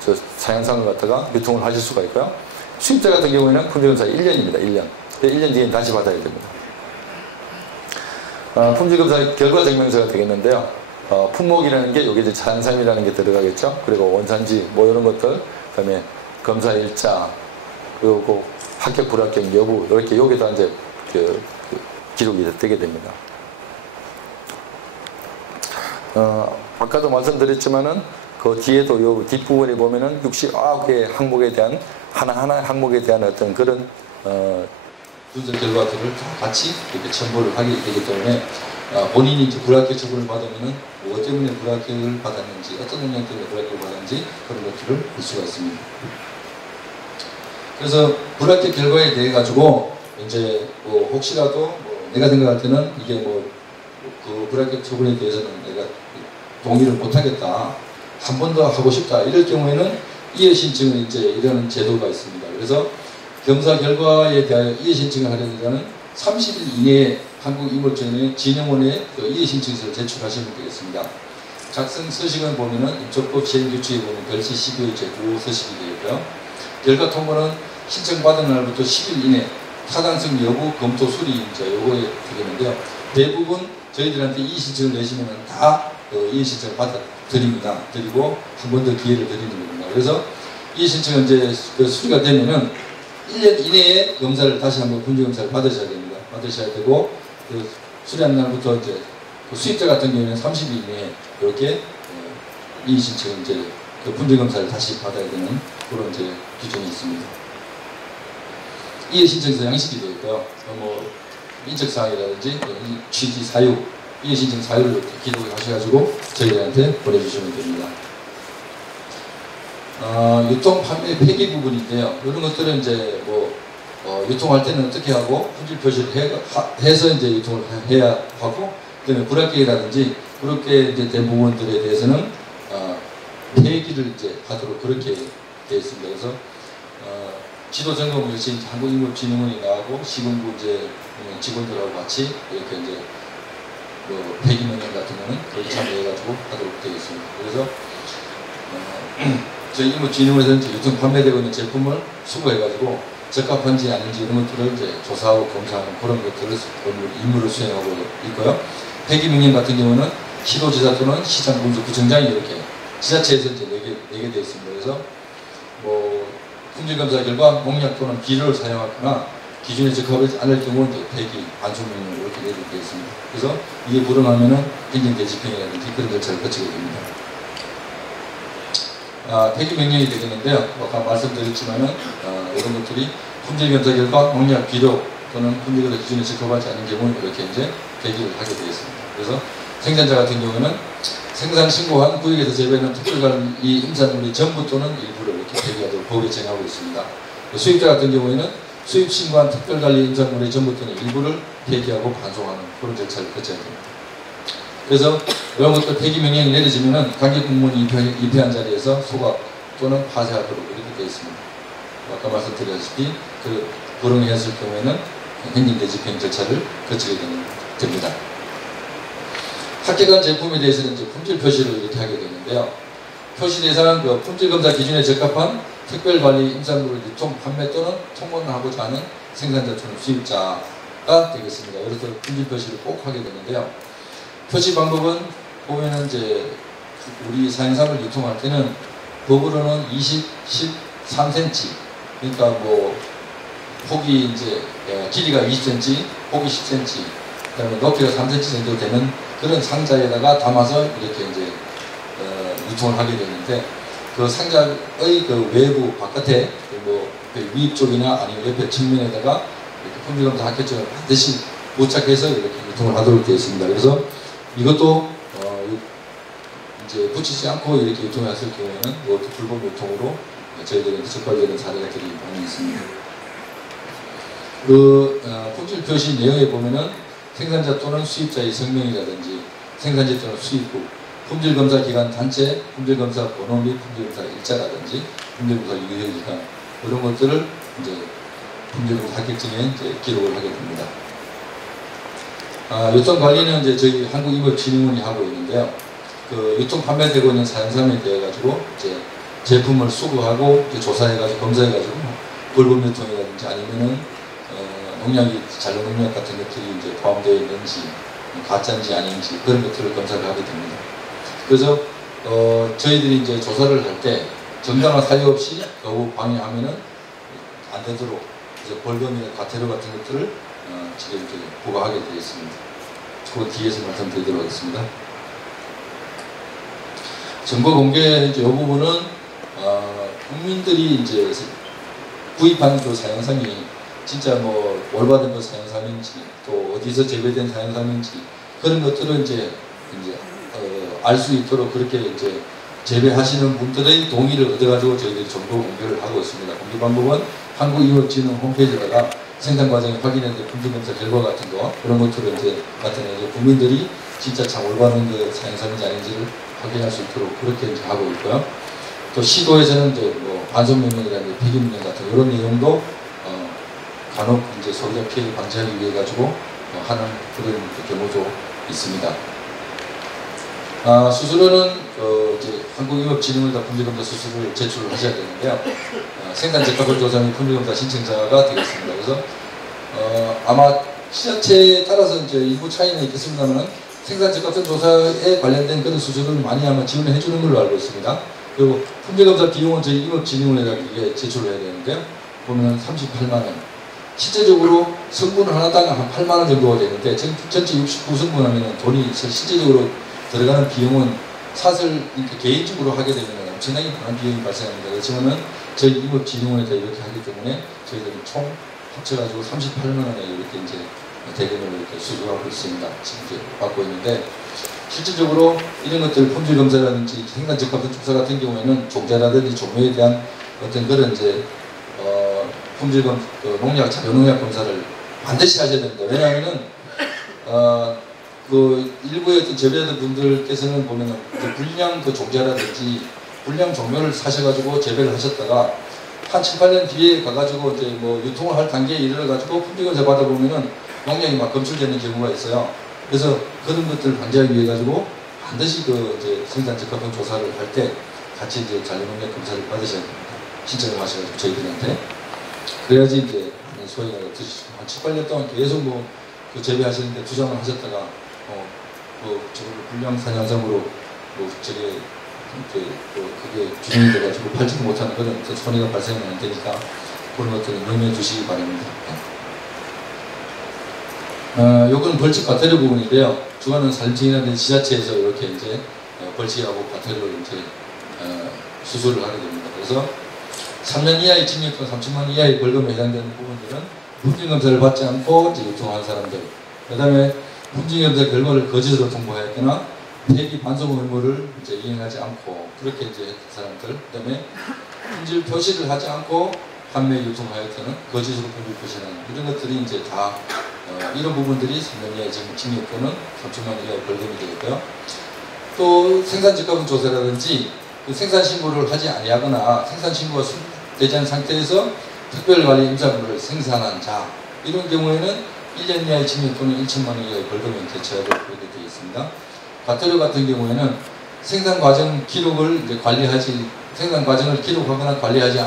저 사양상을 갖다가 유통을 하실 수가 있고요. 수입자 같은 경우에는 품질 검사 1년입니다. 1년. 1년 뒤엔 다시 받아야 됩니다. 품질 검사 결과 증명서가 되겠는데요. 품목이라는 게 여기 이제 사양삼이라는 게 들어가겠죠. 그리고 원산지 뭐 이런 것들, 그다음에 검사 일자, 그리고 합격 불합격 여부 이렇게 여기다 이제 기록이 되게 됩니다. 아까도 말씀드렸지만은 그 뒤에도 요 뒷부분에 보면은 69개 항목에 대한 하나하나 항목에 대한 어떤 그런 분석 결과들을 다 같이 이렇게 첨부를 하게 되기 때문에 본인이 이제 불합격 처분을 받으면은 뭐 때문에 불합격을 받았는지 어떤 영향 때문에 불합격을 받았는지 그런 것들을 볼 수가 있습니다. 그래서 불합격 결과에 대해 가지고 이제 뭐 혹시라도 뭐 내가 생각할 때는 이게 뭐 그 불합격 처분에 대해서는 내가 동의를 못하겠다, 한 번 더 하고 싶다 이럴 경우에는 이해 신청을 이제 이러는 제도가 있습니다. 그래서 검사 결과에 대하여 이해 신청을 하려면 30일 이내에 한국임업진흥원에 그 이해 신청서를 제출하시면 되겠습니다. 작성 서식은 보면은 입법법 시행규칙에 보면 별시 12호 제9호 서식이 되고요. 결과 통보는 신청받은 날부터 10일 이내 타당성 여부 검토 수리자 요거에 되겠는데요. 대부분 저희들한테 이해 신청을 내시면은 다 이해 신청을 드립니다. 드리고 한 번 더 기회를 드리는 겁니다. 그래서 이해 신청은 이제 그 수리가 되면은 1년 이내에 검사를 다시 한번 분지검사를 받으셔야 됩니다. 받으셔야 되고 그 수리한 날부터 이제 그 수입자 같은 경우에는 30일 이내에 이렇게 이해 신청을 이제 그 분지검사를 다시 받아야 되는 그런 이제 기준이 있습니다. 이해 신청서 양식이 되어 있고요. 뭐 인적사항이라든지 취지 사유, 이해 신청 사유를 이렇게 기록을 하셔가지고 저희한테 보내주시면 됩니다. 유통 판매 폐기 부분인데요. 이런 것들은 이제 뭐 유통할 때는 어떻게 하고 품질 표시를 해서 이제 유통을 해야 하고, 그다음에 불합격이라든지 그렇게 이제 된 부분들에 대해서는 폐기를 이제 하도록 그렇게 되어 있습니다. 그래서 지도 점검 역시 한국인력진흥원이 나가고 시군구 이제 직원들하고 같이 이렇게 이제 폐기 명령 같은 거는 거기 참여해가지고 하도록 되어 있습니다. 그래서 저희 인력진흥원에서는 유통 판매되고 있는 제품을 수거해가지고 적합한지 아닌지 이런 것들을 이제 조사하고 검사하는 그런 것들을 임무를 수행하고 있고요. 폐기 명령 같은 경우는 시도지사 또는 시장군수구청장이 이렇게 지자체에서 이제 내게 되어 있습니다. 그래서 뭐 품질검사 결과 농약 또는 비료를 사용하거나 기준에 적합하지 않을 경우 이제 폐기 반송 명령을 이렇게 내리게 되어 있습니다. 그래서 이게 불응하면은 행정대집행이라든지 그런 절차를 거치게 됩니다. 폐기 명령이 되겠는데요. 아까 말씀드렸지만은 이런 것들이 품질검사 결과 농약 비료 또는 품질검사 기준에 적합하지 않은 경우는 이렇게 이제 폐기를 하게 되어 있습니다. 그래서 생산자 같은 경우는 생산 신고한 구역에서 재배하는 특별관리 임산물의 전부 또는 일부를 이렇게 폐기하도록 법에 정하고 있습니다. 수입자 같은 경우에는 수입 신고한 특별관리 임산물의 전부 또는 일부를 폐기하고 반송하는 그런 절차를 거쳐야 됩니다. 그래서 이런 것들 폐기 명령이 내려지면은 관계 공무원이 입회한 자리에서 소각 또는 파쇄하도록 이렇게 되어 있습니다. 아까 말씀드렸다시피 그 불응했을 경우에는 행정대집행 절차를 거치게 됩니다. 합격한 제품에 대해서는 이제 품질 표시를 이렇게 하게 되는데요. 표시 대상은 그 품질검사 기준에 적합한 특별관리 임산물을 유통, 판매 또는 통보를 하고자 하는 생산자 또는 수입자가 되겠습니다. 그래서 품질 표시를 꼭 하게 되는데요. 표시 방법은 보면은 이제 우리 사행삼을 유통할 때는 법으로는 13cm, 그러니까 뭐 폭이 이제 길이가 20cm, 폭이 10cm, 그다음에 높이가 3cm 정도 되는 그런 상자에다가 담아서 이렇게 이제 유통을 하게 되는데, 그 상자의 그 외부 바깥에 뭐 위입 쪽이나 아니면 옆에 측면에다가 이렇게 품질검사 합격증을 반드시 부착해서 이렇게 유통을 하도록 되어 있습니다. 그래서 이것도 이제 붙이지 않고 이렇게 유통했을 경우에는 이것도 불법 유통으로 저희들은 적발되는 사례들이 많이 있습니다. 그 품질 표시 내용에 보면은 생산자 또는 수입자의 성명이라든지 생산지 또는 수입국, 품질검사 기관 단체, 품질검사 번호 및 품질검사 일자라든지 품질검사 유효기간 이런 것들을 이제 품질검사 합격증에 이제 기록을 하게 됩니다. 유통 관리는 이제 저희 한국인력진흥원이 하고 있는데요. 그 유통 판매되고 있는 사행삼에 대해 가지고 이제 제품을 수거하고 이제 조사해가지고 검사해가지고 불법 유통이라든지 아니면은 농약이 잔류 농약 같은 것들이 이제 포함되어 있는지 가짜인지 아닌지 그런 것들을 검사를 하게 됩니다. 그래서 저희들이 이제 조사를 할 때 정당한 사유 없이 거부 방해하면은 안 되도록 이제 벌금이나 과태료 같은 것들을 지금 이제 부과하게 되어 있습니다. 그건 뒤에서 말씀드리도록 하겠습니다. 정보 공개 이제 이 부분은 국민들이 이제 구입하는 그 사행삼이 진짜 뭐 올바른 그 사행삼인지 또 어디서 재배된 사행삼인지 그런 것들을 이제 알 수 있도록 그렇게 이제 재배하시는 분들의 동의를 얻어가지고 저희들이 정보 공개를 하고 있습니다. 공개 방법은 한국인력진흥 홈페이지에다가 생산 과정에 확인한 품질검사 결과 같은 거 그런 것들을 이제 나타내서 국민들이 진짜 참 올바른 그 사행삼인지 아닌지를 확인할 수 있도록 그렇게 이제 하고 있고요. 또 시도에서는 이제 뭐 반송명령이라든지 폐기명령 같은 이런 내용도 간혹 이제 소비자 피해를 방지하기 위해 가지고 하는 그런 경우도 있습니다. 수수료는 이제 한국인력진흥원에다 품질검사 수수료를 제출을 하셔야 되는데요. 생산 적합을 조사 및 품질검사 신청자가 되겠습니다. 그래서 아마 지자체에 따라서 이제 일부 차이는 있겠습니다만 생산 적합성 조사에 관련된 그런 수수료를 많이 아마 지원해 주는 걸로 알고 있습니다. 그리고 품질검사 비용은 저희 인력진흥원에다가 이게 제출을 해야 되는데요. 보면 38만 원. 실제적으로 성분 하나당 한 8만 원 정도가 되는데 전체 69성분 하면 돈이 실제적으로 들어가는 비용은 사실 이렇게 개인적으로 하게 되면 엄청나게 많은 비용이 발생합니다. 그렇지만은 저희 인력진흥원에다 이렇게 하기 때문에 저희들이 총 합쳐가지고 38만 원에 이렇게 이제 대금을 이렇게 수주하고 있습니다. 지금 이제 받고 있는데 실질적으로 이런 것들 품질 검사라든지 생산 적합성 조사 같은 경우에는 종자라든지 종류에 대한 어떤 그런 이제 품질 농약 자료 농약 검사를 반드시 하셔야 됩니다. 왜냐하면은 그 일부의 어떤 재배하던 분들께서는 보면은 불량 그 종자라든지 불량 종류를 사셔가지고 재배를 하셨다가 한 7, 8년 뒤에 가가지고 이제 뭐 유통을 할 단계에 이르러가지고 품질검사 받아보면은 농약이 막 검출되는 경우가 있어요. 그래서 그런 것들을 방지하기 위해 가지고 반드시 그 이제 생산 적합성 조사를 할 때 같이 이제 잔류농약 검사를 받으셔야 됩니다. 신청을 하셔가지고 저희들한테. 그래야지 이제 소위가 없으시고 한 7, 8년 동안 계속 뭐 그 재배하시는데 주장을 하셨다가 불량 산양성으로 저게 그게 균형이 돼가지고 팔지도 못하는 그런 손해가 발생하면 안 되니까 그런 것들은 염두해 주시기 바랍니다. 요거는 벌칙 과태료 부분인데요. 주관은 산림청이라든지 지자체에서 이렇게 이제 벌칙하고 과태료를 이제 수수를 하게 됩니다. 그래서 3년 이하의 징역과 3천만 원 이하의 벌금에 해당되는 부분들은 품질검사를 받지 않고 이제 유통하는 사람들, 그 다음에 품질검사 결과를 거짓으로 통보하였거나 폐기 반송 의무를 이제 이행하지 않고 그렇게 이제 했던 사람들, 그 다음에 품질 표시를 하지 않고 판매 유통하였다는 거짓으로 품질 표시하는 이런 것들이 이제 다 이런 부분들이 3년 이하의 징역 또는 3천만 원 이하의 벌금이 되겠고요. 또 생산 적합성 조사라든지 그 생산 신고를 하지 아니하거나 생산 신고가 되지 않은 상태에서 특별관리 임산물을 생산한 자 이런 경우에는 1년 이하의 징역 또는 1천만 원 이하의 벌금이 대처하도록 그렇게 되어 있습니다. 과태료 같은 경우에는 생산 과정 기록을 이제 생산 과정을 기록하거나 관리하지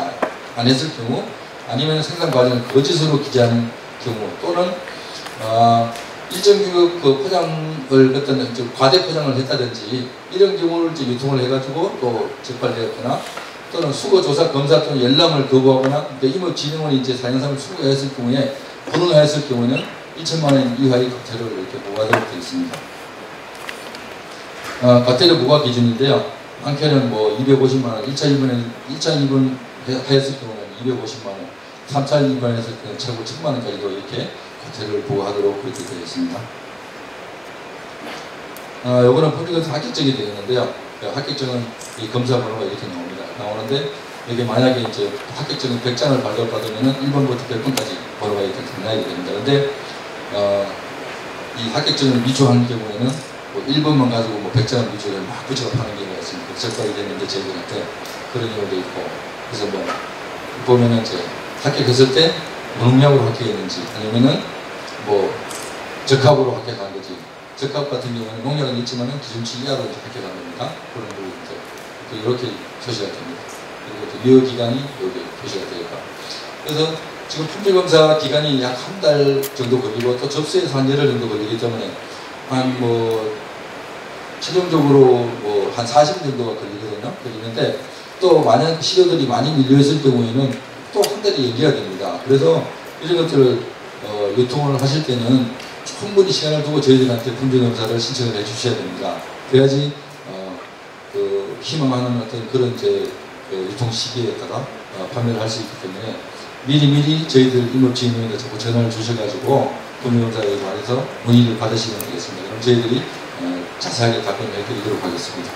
않았을 경우, 아니면 생산 과정을 거짓으로 기재하는 경우, 또는 일정 규모 그 포장을 어떤 과대 포장을 했다든지 이런 경우를 이제 유통을 해가지고 또 적발되었거나, 또는 수거조사 검사 또는 열람을 거부하거나 임업진흥원이 이제 사행상을 수거했을 경우에 불응하였을 경우에는 1천만 원 이하의 과태료를 이렇게 부과하도록 되어 있습니다. 과태료 부과 기준인데요. 많게는 뭐 250만 원, 1차 입원 하였을 경우는 250만 원, 3차 입원했을 때는 최고 1000만 원까지도 이렇게 과태료를 부과하도록 그렇게 되어 있습니다. 요거는 품질검사 합격증이 되겠는데요. 합격증은 이 검사 번호가 이렇게 나오는데 여기 만약에 이제 합격증을 100장을 발급받으면은 1번부터 100번까지 번호가 이렇게 나오게 됩니다. 근데 이 합격증을 미주하는 경우에는 뭐 1번만 가지고 뭐 100장을 미주를 막 붙여서 파는 경우가 있습니다. 적발이 됐는데 저희들한테 그런 경우도 있고, 그래서 뭐 보면은 이제 합격했을 때 농약으로 합격했는지 아니면은 뭐 적합으로 합격한 거지. 적합 같은 경우는 농약은 있지만은 기준치 이하로 합격한 겁니다. 그런 부분 이렇게 표시가 됩니다. 그리고 유효 기간이 여기 표시가 되니까. 그래서 지금 품질검사 기간이 약 한 달 정도 걸리고 또 접수해서 한 열흘 정도 걸리기 때문에 한 뭐 최종적으로 뭐 한 40일 정도가 걸리는데 또 만약 시료들이 많이 밀려있을 경우에는 또 한 달이 연기가 됩니다. 그래서 이런 것들을 유통을 하실 때는 충분히 시간을 두고 저희들한테 품질검사를 신청을 해주셔야 됩니다. 그래야지 희망하는 어떤 그런 이제 유통 시기에다가 판매를 할 수 있기 때문에 미리미리 저희들 임업진흥원에 자꾸 전화를 주셔가지고 품질검사에 관해서 문의를 받으시면 되겠습니다. 그럼 저희들이 자세하게 답변을 해드리도록 하겠습니다.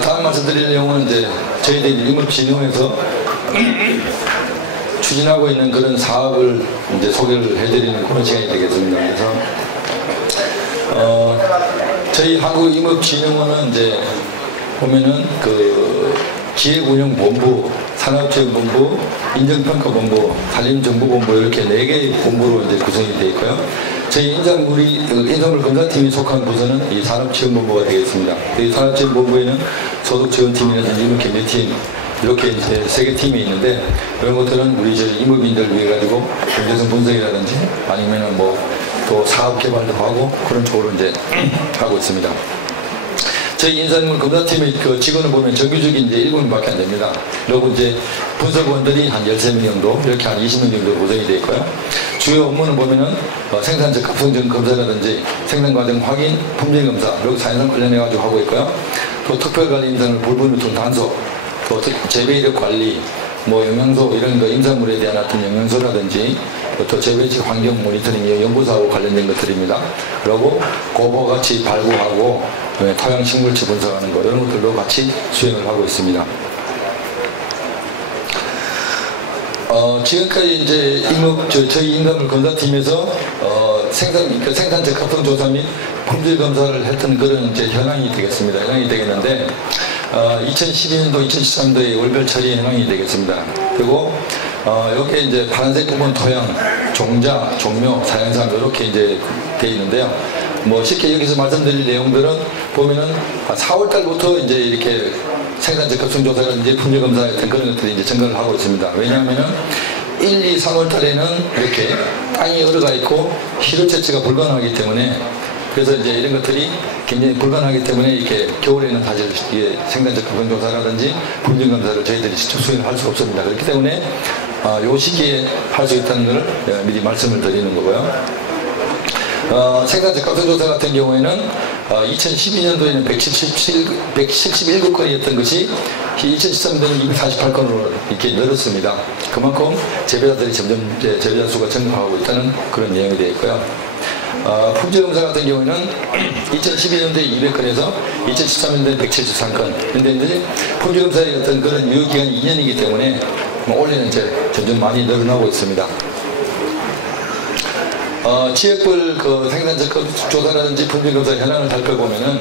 다음 말씀드릴 내용은 이제 저희들이 임업진흥원에서 추진하고 있는 그런 사업을 이제 소개를 해드리는 그런 시간이 되겠습니다. 그래서 저희 한국임업진흥원은 이제 보면은 그 기획운영본부, 산업체험본부, 인정평가본부, 산림정보본부 이렇게 4개의 본부로 이제 구성이 되어 있고요. 저희 인산물 검사팀이 속한 부서는 이 산업체험본부가 되겠습니다. 이 산업체험본부에는 소득지원팀이라든지 임업경제팀 이렇게 이제 3개 팀이 있는데, 이런 것들은 우리 저희 임업인들을 위해 가지고 경제성 분석이라든지 아니면은 뭐 또 사업 개발도 하고 그런 쪽으로 이제 하고 있습니다. 저희 인산물 검사팀의 그 직원을 보면 정규직이 이제 7명밖에 안 됩니다. 그리고 이제 분석원들이 한 13명 정도, 이렇게 한 20명 정도 구성이 되어 있고요. 주요 업무는 보면은 생산 적합성 검사라든지 생산과정 확인, 품질 검사, 그리고 사행상 관련해가지고 하고 있고요. 또 특별관리 임산물 불분 유통 단속, 또 재배 이력 관리, 뭐 영양소 이런 거 임산물에 대한 어떤 영양소라든지 또 재배치 환경 모니터링 연구소하고 관련된 것들입니다. 그리고 고보 같이 발굴하고 토양 식물치 분석하는 거 이런 것들도 같이 수행을 하고 있습니다. 지금까지 이제 저희 인감물 검사팀에서 생산 적합성 조사 및 품질 검사를 했던 그런 이제 현황이 되겠습니다. 현황이 되겠는데 2012년도, 2013년도에 월별 처리 현황이 되겠습니다. 그리고 여기에 이제 파란색 부분 토양, 종자, 종묘, 사양삼 이렇게 이제 되어 있는데요. 뭐 쉽게 여기서 말씀드릴 내용들은 보면은 4월 달부터 이제 이렇게 생산 적합성 조사라든지 품질 검사 같은 그런 것들이 이제 증가를 하고 있습니다. 왜냐하면은 1, 2, 3월 달에는 이렇게 땅이 얼어가 있고 시료 채취가 불가능하기 때문에 그래서 이제 이런 것들이 굉장히 불가능하기 때문에 이렇게 겨울에는 사실 이게 생산 적합성 조사라든지 품질 검사를 저희들이 직접 수행을 할 수 없습니다. 그렇기 때문에 요 시기에 할 수 있다는 것을 미리 말씀을 드리는 거고요. 생산 적합성 조사 같은 경우에는 2012년도에는 171건이었던 것이 2013년도에는 248건으로 이렇게 늘었습니다. 그만큼 재배자들이 점점 재배자 수가 증가하고 있다는 그런 내용이 되어 있고요. 품질 검사 같은 경우에는 2012년도에 200건에서 2013년도에 173건. 근데 이제 품질 검사의 어떤 그런 유효기간이 2년이기 때문에 올해는 이제 점점 많이 늘어나고 있습니다. 지역별 생산 적합 조사라든지 품질 검사 현황을 살펴보면은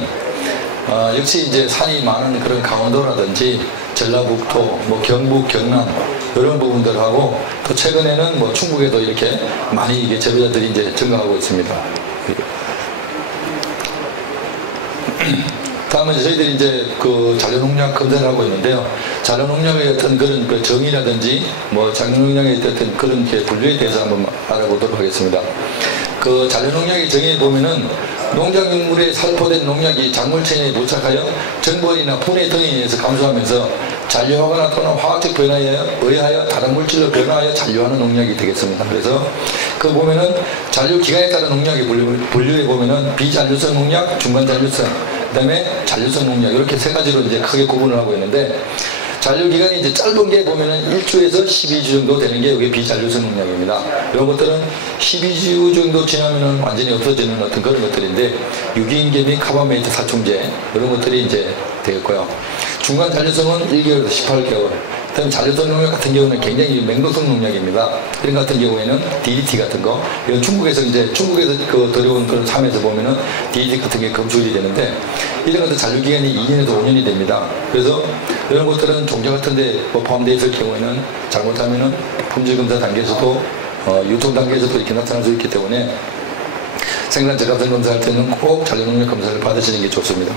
역시 이제 산이 많은 그런 강원도라든지 전라북도, 뭐 경북, 경남 이런 부분들하고 또 최근에는 뭐 충북에도 이렇게 많이 이게 재배자들이 이제 증가하고 있습니다. 다음은 저희들이 이제 잔류농약 검사를 하고 있는데요. 잔류농약의 어떤 그런 정의라든지 뭐 잔류농약의 어떤 그런 분류에 대해서 한번 알아보도록 하겠습니다. 잔류농약의 정의에 보면은 농작물에 살포된 농약이 작물체내에 부착하여 정벌이나 분해 등에 의해서 감소하면서 잔류하거나 또는 화학적 변화에 의하여 다른 물질로 변화하여 잔류하는 농약이 되겠습니다. 그래서 보면은 잔류 기간에 따른 농약의 분류에 보면은 비잔류성 농약, 중간 잔류성, 그 다음에 잔류성 농약 이렇게 세 가지로 이제 크게 구분을 하고 있는데 잔류 기간이 이제 짧은 게 보면은 1주에서 12주 정도 되는 게 이게 비잔류성 농약입니다. 이런 것들은 12주 정도 지나면은 완전히 없어지는 어떤 그런 것들인데 유기인계 및 카바메이트 살충제 이런 것들이 이제 되겠고요. 중간 잔류성은 1개월에서 18개월. 그다음 잔류성 농약 같은 경우는 굉장히 맹독성 농약입니다. 이런 같은 경우에는 DDT 같은 거, 이건 중국에서 들여온 그런 삶에서 보면은 DDT 같은 게 검출이 되는데 이런 것도 잔류 기간이 2년에서 5년이 됩니다. 그래서 이런 것들은 종자 같은데 포함되어 있을 경우에는 잘못하면은 품질 검사 단계에서도 유통 단계에서도 이렇게 나타날 수 있기 때문에 생산 적합성 검사할 때는 꼭 잔류 농약 검사를 받으시는 게 좋습니다.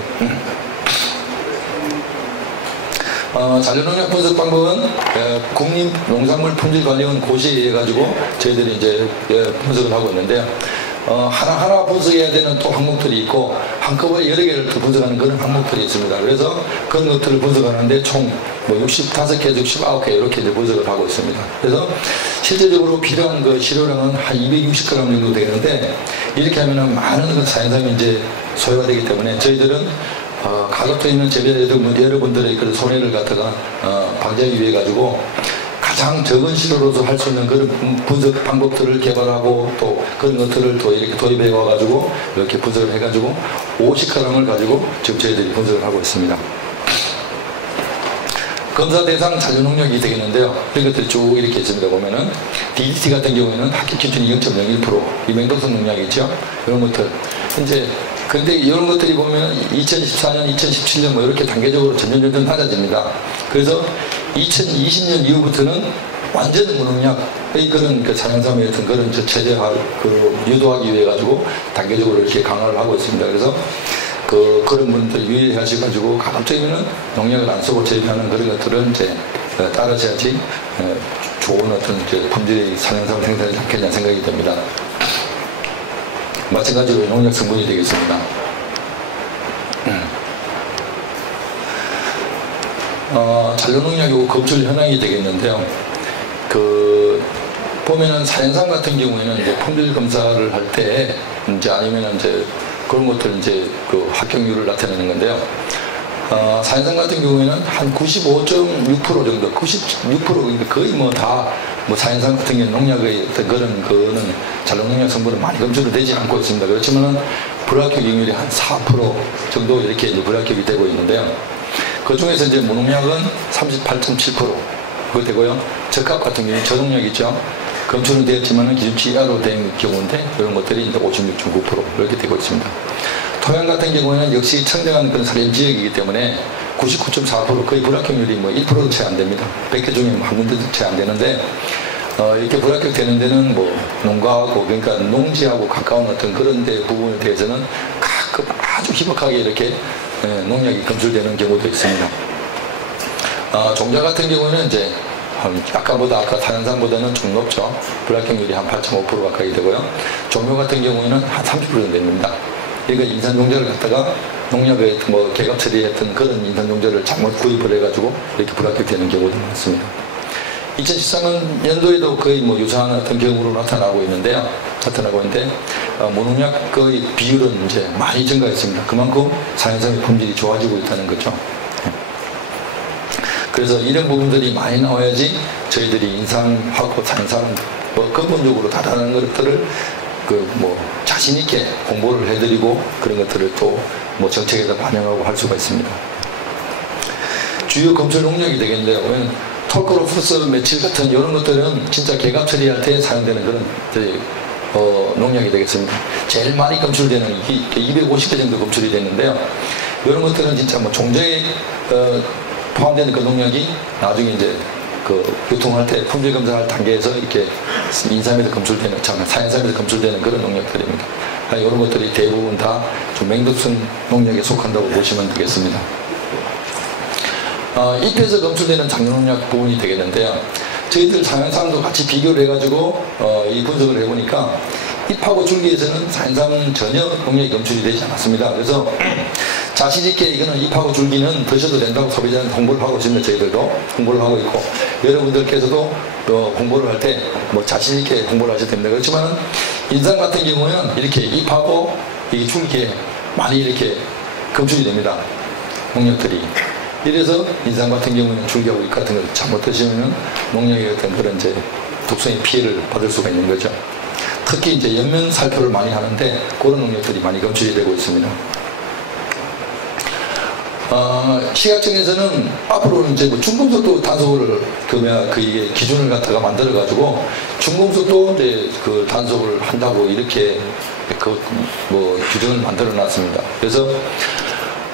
잔류농약 분석 방법은 국립농산물품질관리원 고시에 의해 가지고 저희들이 이제 분석을 하고 있는데요. 하나하나 분석해야 되는 또 항목들이 있고 한꺼번에 여러 개를 또 분석하는 그런 항목들이 있습니다. 그래서 그런 것들을 분석하는데 총 65개, 69개 이렇게 이제 분석을 하고 있습니다. 그래서 실제적으로 필요한 시료량은 한 260g 정도 되는데 이렇게 하면은 많은 사연삼이 이제 소요가 되기 때문에 저희들은 가급적 있는 재배자 여러분들의 그런 손해를 갖다가 방지하기 위해 가지고 가장 적은 시료로서 할 수 있는 그런 분석 방법들을 개발하고 또 그런 것들을 또 이렇게 도입해 와가지고 이렇게 분석을 해가지고 50g을 가지고 지금 저희들이 분석을 하고 있습니다. 검사 대상 잔류농약이 되겠는데요. 이런 것들이 쭉 이렇게 있습니다. 보면은 DDT 같은 경우에는 합격 기준이 0.01%, 이 맹독성 농약이죠. 이런 것들. 근데 이런 것들이 보면 2014년, 2017년 뭐 이렇게 단계적으로 점점 낮아집니다. 그래서 2020년 이후부터는 완전 무농약의 그런 사냥삼의 어떤 그런 체제화 유도하기 위해 가지고 단계적으로 이렇게 강화를 하고 있습니다. 그래서 그런 분들 유의하셔가지고 가급적이면은 농약을 안 쓰고 재배하는 그런 것들은 이제 따라셔야지 좋은 어떤 품질의 사냥삼 생산이 좋겠냐 생각이 듭니다. 마찬가지로 농약 성분이 되겠습니다. 잔류농약이고 검출 현황이 되겠는데요. 보면은 사연삼 같은 경우에는 이제 품질 검사를 할 때 이제 아니면은 이제 그런 것들 이제 합격률을 나타내는 건데요. 사연산 같은 경우에는 한 95.6% 정도, 96% 거의 뭐 다 뭐 사연산 같은 경우는 농약의 어떤 거는 잔류농약 성분은 많이 검출이 되지 않고 있습니다. 그렇지만은 불합격률이 한 4% 정도 이렇게 이제 불합격이 되고 있는데요. 그 중에서 이제 무농약은 38.7% 그거 되고요. 적합 같은 경우는 저농약 있죠. 검출은 되었지만은 기준치 이하로 된 경우인데 이런 것들이 이제 56.9% 이렇게 되고 있습니다. 토양 같은 경우에는 역시 청정한 그런 산림 지역이기 때문에 99.4% 거의 불합격률이 뭐 1%도 채 안 됩니다. 100개 중에 한 군데도 채 안 되는데, 이렇게 불합격 되는 데는 뭐 농가하고 그러니까 농지하고 가까운 어떤 그런 데 부분에 대해서는 가끔 아주 희박하게 이렇게 농약이 검출되는 경우도 있습니다. 종자 같은 경우는 이제 아까 사연산보다는 좀 높죠. 불합격률이 한 8.5% 가까이 되고요. 종묘 같은 경우에는 한 30% 정도 됩니다. 그러니까 인산종자를 갖다가 농약에 뭐 개갑 처리했던 그런 인산종자를 잘못 구입을 해가지고 이렇게 불합격되는 경우도 많습니다. 2013년도에도 거의 뭐 유사한 어떤 경우로 나타나고 있는데 무농약의 비율은 이제 많이 증가했습니다. 그만큼 사연산의 품질이 좋아지고 있다는 거죠. 그래서 이런 부분들이 많이 나와야지 저희들이 인상하고 사연산 뭐 근본적으로 다른 것들을 자신있게 공부를 해드리고 그런 것들을 또 뭐 정책에다 반영하고 할 수가 있습니다. 주요 검출 농약이 되겠는데요. 톨크로프스 메칠 같은 이런 것들은 진짜 개갑 처리할 때 사용되는 그런 농약이 되겠습니다. 제일 많이 검출되는 250개 정도 검출이 되는데요. 이런 것들은 진짜 뭐 종자에 포함되는 그 농약이 나중에 이제 유통할 때 품질 검사할 단계에서 이렇게 인삼에서 검출되는, 사연삼에서 검출되는 그런 농약들입니다. 이런 것들이 대부분 다 좀 맹독성 농약에 속한다고 보시면 되겠습니다. 잎에서 검출되는 장려농약 부분이 되겠는데요. 저희들 사연삼도 같이 비교를 해가지고 이 분석을 해보니까 잎하고 줄기에서는 사연삼은 전혀 농약이 검출이 되지 않았습니다. 그래서 자신있게 이거는 잎하고 줄기는 드셔도 된다고 소비자한테 홍보를 하고 있습니다. 저희들도 홍보를 하고 있고 여러분들께서도 홍보를 할 때 뭐 자신있게 홍보를 하셔도 됩니다. 그렇지만 인삼 같은 경우는 이렇게 잎하고 이 줄기에 많이 이렇게 검출이 됩니다. 농약들이. 이래서 인삼 같은 경우는 줄기하고 잎 같은 걸 잘못 드시면 농약의 어떤 그런 이제 독성의 피해를 받을 수가 있는 거죠. 특히 이제 연면 살포를 많이 하는데 그런 농약들이 많이 검출이 되고 있습니다. 시각청에서는 앞으로는 이제 뭐 중금속도 단속을 이게 기준을 갖다가 만들어 가지고 중금속도 이제 그 단속을 한다고 이렇게 뭐 규정을 만들어 놨습니다. 그래서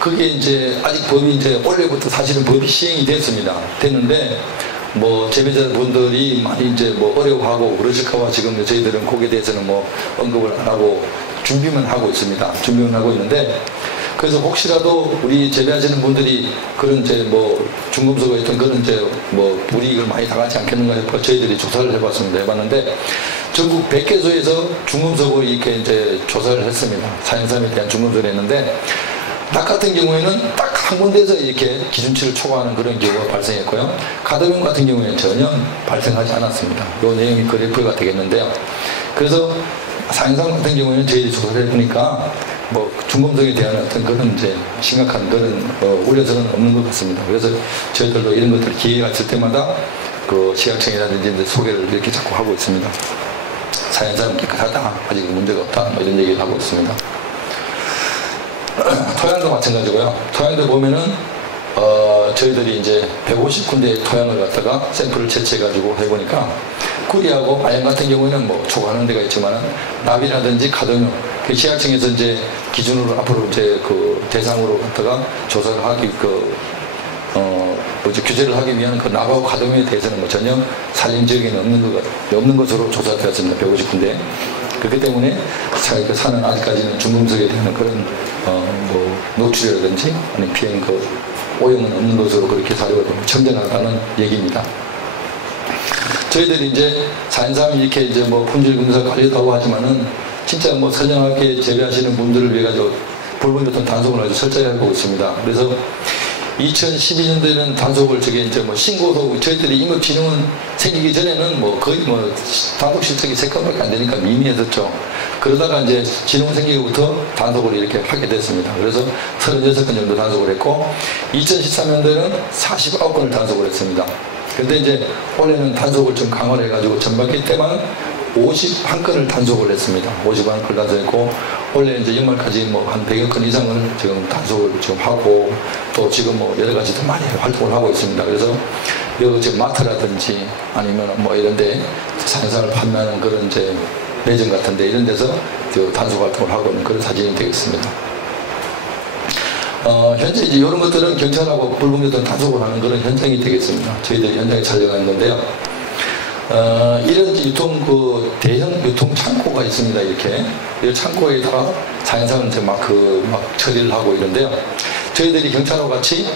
그게 이제 아직 법이 이제 올해부터 사실은 법이 시행이 됐는데 뭐 재배자분들이 많이 이제 뭐 어려워하고 그러실까봐 지금 저희들은 거기에 대해서는 뭐 언급을 안 하고 준비만 하고 있습니다. 준비만 하고 있는데 그래서 혹시라도 우리 재배하시는 분들이 그런 이제 뭐 중금속에 있던 그런 이제 뭐 불이익을 많이 당하지 않겠는가 해서 저희들이 조사를 해봤는데 전국 100개소에서 중금속을 이렇게 이제 조사를 했습니다. 사연삼에 대한 중금속을 했는데 낙 같은 경우에는 딱 한 군데에서 이렇게 기준치를 초과하는 그런 경우가 발생했고요. 가드뮴 같은 경우에는 전혀 발생하지 않았습니다. 이 내용이 그래프가 되겠는데요. 그래서 사연삼 같은 경우에는 저희들이 조사를 해보니까 뭐 중금속에 대한 어떤 그런 이제 심각한 그런 우려서는 없는 것 같습니다. 그래서 저희들도 이런 것들 기회가 있을 때마다 그 시각청이라든지 소개를 이렇게 자꾸 하고 있습니다. 사연삼은 깨끗하다, 아직 문제가 없다, 뭐 이런 얘기를 하고 있습니다. 토양도 마찬가지고요. 토양도 보면은 저희들이 이제 150군데의 토양을 갖다가 샘플을 채취해가지고 해보니까 구리하고 아연 같은 경우에는 뭐 초과하는 데가 있지만은 납이라든지 가드뮴, 그 시각청에서 이제 기준으로 앞으로 이제 그 대상으로 갖다가 조사를 하기 규제를 하기 위한 그 납하고 가드뮴에 대해서는 뭐 전혀 산림 지역에는 없는 것으로 조사되었습니다. 150군데. 그렇기 때문에 그 산은 아직까지는 중금속에 대한 그런 뭐 노출이라든지 아니면 피해 오염은 없는 것으로 그렇게 사료가 좀 청정하다는 얘기입니다. 저희들이 이제 사연삼이 이렇게 이제 뭐 품질 검사 관리다고 하지만은 진짜 뭐 선량하게 재배하시는 분들을 위해 가지고 불법 유통 단속을 아주 철저히 하고 있습니다. 그래서 2012년도에는 단속을 저게 이제 뭐 신고도 저희들이 임업진흥원 생기기 전에는 뭐 거의 뭐 단속 실적이 3건밖에 안 되니까 미미했었죠. 그러다가 이제 진흥원 생기기부터 단속을 이렇게 하게 됐습니다. 그래서 36건 정도 단속을 했고 2013년도에는 49건을 단속을 했습니다. 근데 이제 올해는 단속을 좀 강화를 해가지고 전반기 때만 51건을 단속을 했습니다. 51건을 단속했고 원래 이제 연말까지 뭐 한 100여 건 이상을 지금 단속을 지금 하고 또 지금 뭐 여러 가지 더 많이 활동을 하고 있습니다. 그래서 여기 지금 마트라든지 아니면 뭐 이런데 산상을 판매하는 그런 이제 매점 같은데 이런 데서 단속 활동을 하고 있는 그런 사진이 되겠습니다. 현재 이제 이런 것들은 경찰하고 불법유통 단속을 하는 그런 현장이 되겠습니다. 저희들이 현장에 촬영한 건데요. 이런 유통 대형 유통 창고가 있습니다. 이렇게 이 창고에다가 자연산을 이제 막 처리를 하고 있는데요. 저희들이 경찰하고 같이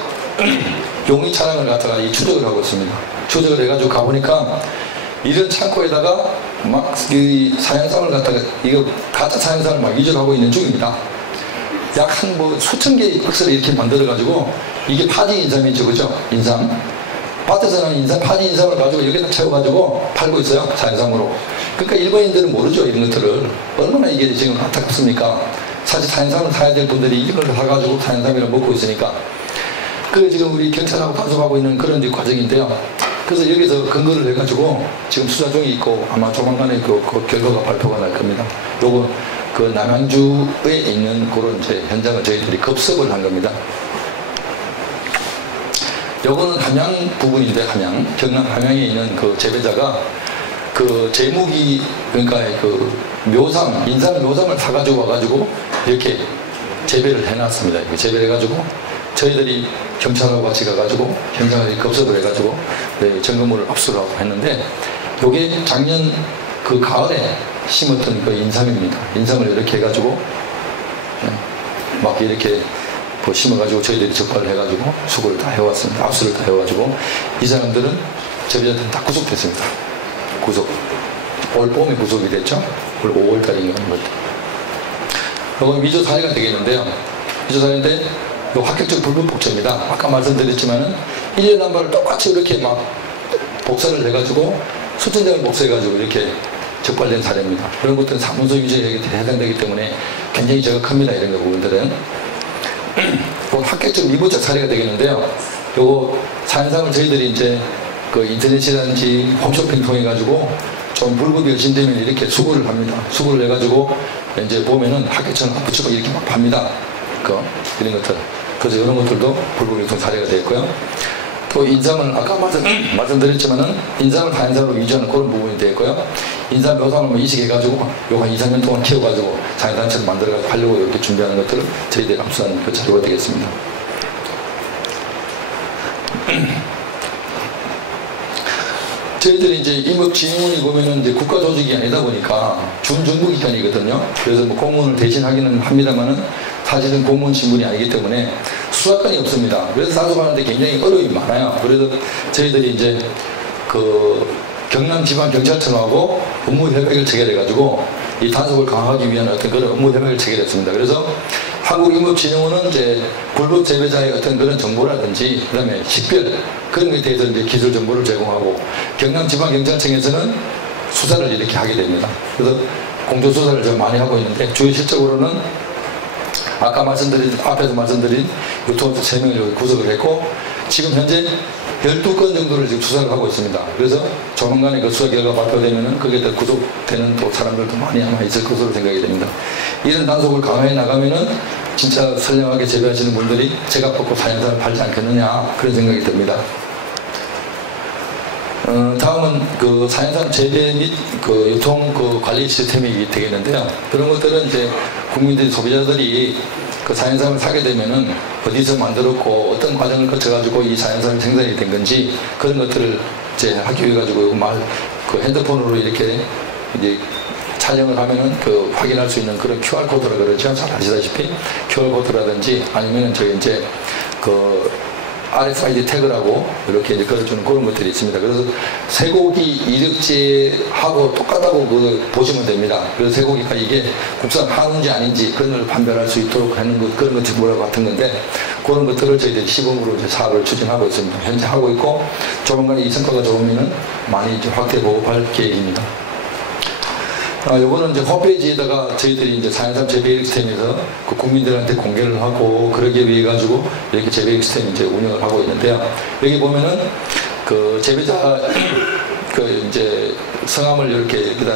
용의 차량을 갖다가 추적을 하고 있습니다. 추적을 해가지고 가보니까 이런 창고에다가 막 이 사양삼을 갖다가 이거 가짜 사양삼을 막 위조를 하고 있는 중입니다. 약 한 뭐 수천 개의 박스를 이렇게 만들어가지고 이게 파지 인삼이죠, 그죠? 인삼. 밭에서는 파지 인삼을 가지고 여기다 채워가지고 팔고 있어요, 사양삼으로. 그러니까 일반인들은 모르죠, 이런 것들을. 얼마나 이게 지금 안타깝습니까? 사실 사양삼을 사야 될 분들이 이걸 사가지고 사양삼이라 먹고 있으니까. 그 지금 우리 경찰하고 단속하고 있는 그런 과정인데요. 그래서 여기서 근거를 해가지고 지금 수사 중에 있고 아마 조만간에 그 결과가 발표가 날 겁니다. 요거 그 남양주에 있는 그런 이제 현장을 저희들이 급습을 한 겁니다. 요거는 함양 부분인데 경남 함양에 있는 그 재배자가 그 제목이 그러니까 그 묘삼, 인삼 묘삼을 사가지고 와가지고 이렇게 재배를 해놨습니다. 이렇게 재배를 해가지고 저희들이 경찰하고 같이 가가지고 현장을 급습을 해가지고 점검을 압수를 하고 했는데 요게 작년 그 가을에 심었던 그 인삼입니다. 인삼을 이렇게 해가지고 막 이렇게 심어가지고 저희들이 적발을 해가지고 수거를 다 해왔습니다. 압수를 다 해가지고 이 사람들은 재배자들은 다 구속됐습니다. 구속. 올 봄에 구속이 됐죠. 올 5월달인가 그런 것들. 이건 위조 사례가 되겠는데요. 위조 사례인데 요 합격적 불법 복제입니다. 아까 말씀드렸지만은 1년 한 발을 똑같이 이렇게 막 복사를 해가지고 수천 장을 복사해가지고 이렇게 적발된 사례입니다. 그런 것들은 사문서 위조에 해당되기 때문에 굉장히 저격합니다. 이런 부분들은. 합격적 미부적 사례가 되겠는데요. 요거 사연상을 저희들이 이제 그 인터넷이라든지 홈쇼핑 통해 가지고 좀 불법이 의심되면 이렇게 수거를 합니다. 수거를 해가지고 이제 보면은 합격처럼 붙이고 이렇게 막 팝니다. 이런 것들. 그래서 이런 것들도 불법 유통 사례가 되었고요. 또 인삼을 아까 말씀드렸지만은 인삼을 사연상으로 위조하는 그런 부분이 되었고요. 인삼 묘삼을 뭐 이식해가지고 요거 한 2, 3년 동안 키워가지고 자연산처럼 만들어가지고 하려고 이렇게 준비하는 것들을 저희들이 압수하는 그 자료가 되겠습니다. 저희들이 이제 임업진흥원이 보면은 이제 국가조직이 아니다 보니까 준정부기관이거든요. 그래서 뭐 공무원을 대신하기는 합니다만은 사실은 공무원 신분이 아니기 때문에 수사권이 없습니다. 그래서 단속하는데 굉장히 어려움이 많아요. 그래서 저희들이 이제 그 경남지방경찰청하고 업무협약을 체결해가지고 이 단속을 강화하기 위한 어떤 그런 업무협약을 체결했습니다. 그래서 한국임업진흥원은 이제 불법 재배자의 어떤 그런 정보라든지 그다음에 식별 그런 것에 대해서 이제 기술 정보를 제공하고 경남지방경찰청에서는 수사를 이렇게 하게 됩니다. 그래서 공조수사를 좀 많이 하고 있는데 주요 실적으로는 아까 앞에서 말씀드린 유통업체 3명을 구속을 했고 지금 현재 12건 정도를 지금 수사를 하고 있습니다. 그래서 조만간에 그 수사 결과 발표되면은 거기에 따라 구속되는 또 사람들도 많이 아마 있을 것으로 생각이 됩니다. 이런 단속을 강화해 나가면은 진짜 선량하게 재배하시는 분들이 제가 뽑고 사연산을 팔지 않겠느냐 그런 생각이 듭니다. 다음은 그 사연산 재배 및 그 유통 그 관리 시스템이 되겠는데요. 그런 것들은 이제 국민들이 소비자들이 그 사연산을 사게 되면은 어디서 만들었고 어떤 과정을 거쳐가지고 이 사연산이 생산이 된 건지 그런 것들을 이제 하기 위해 가지고 그 핸드폰으로 이렇게 이제 촬영을 하면은 그 확인할 수 있는 그런 QR 코드라 그러죠. 잘 아시다시피 QR 코드라든지 아니면은 저희 이제 그 RFID 태그라고 이렇게 이제 걸어주는 그런 것들이 있습니다. 그래서 쇠고기 이력제하고 똑같다고 보시면 됩니다. 그래서 쇠고기가 이게 국산 한우인지 아닌지 그런 걸 판별할 수 있도록 하는 것, 그런 것 정보라고 같은 건데 그런 것들을 저희들이 시범으로 이제 사업을 추진하고 있습니다. 현재 하고 있고 조만간 이 성과가 좋으면은 많이 이제 확대 보급할 계획입니다. 요거는 이제 홈페이지에다가 저희들이 이제 사연삼 재배 시스템에서 그 국민들한테 공개를 하고 그러기 위해 가지고 이렇게 재배 시스템 이제 운영을 하고 있는데요. 여기 보면은 그 재배자 그 이제 성함을 이렇게 여기다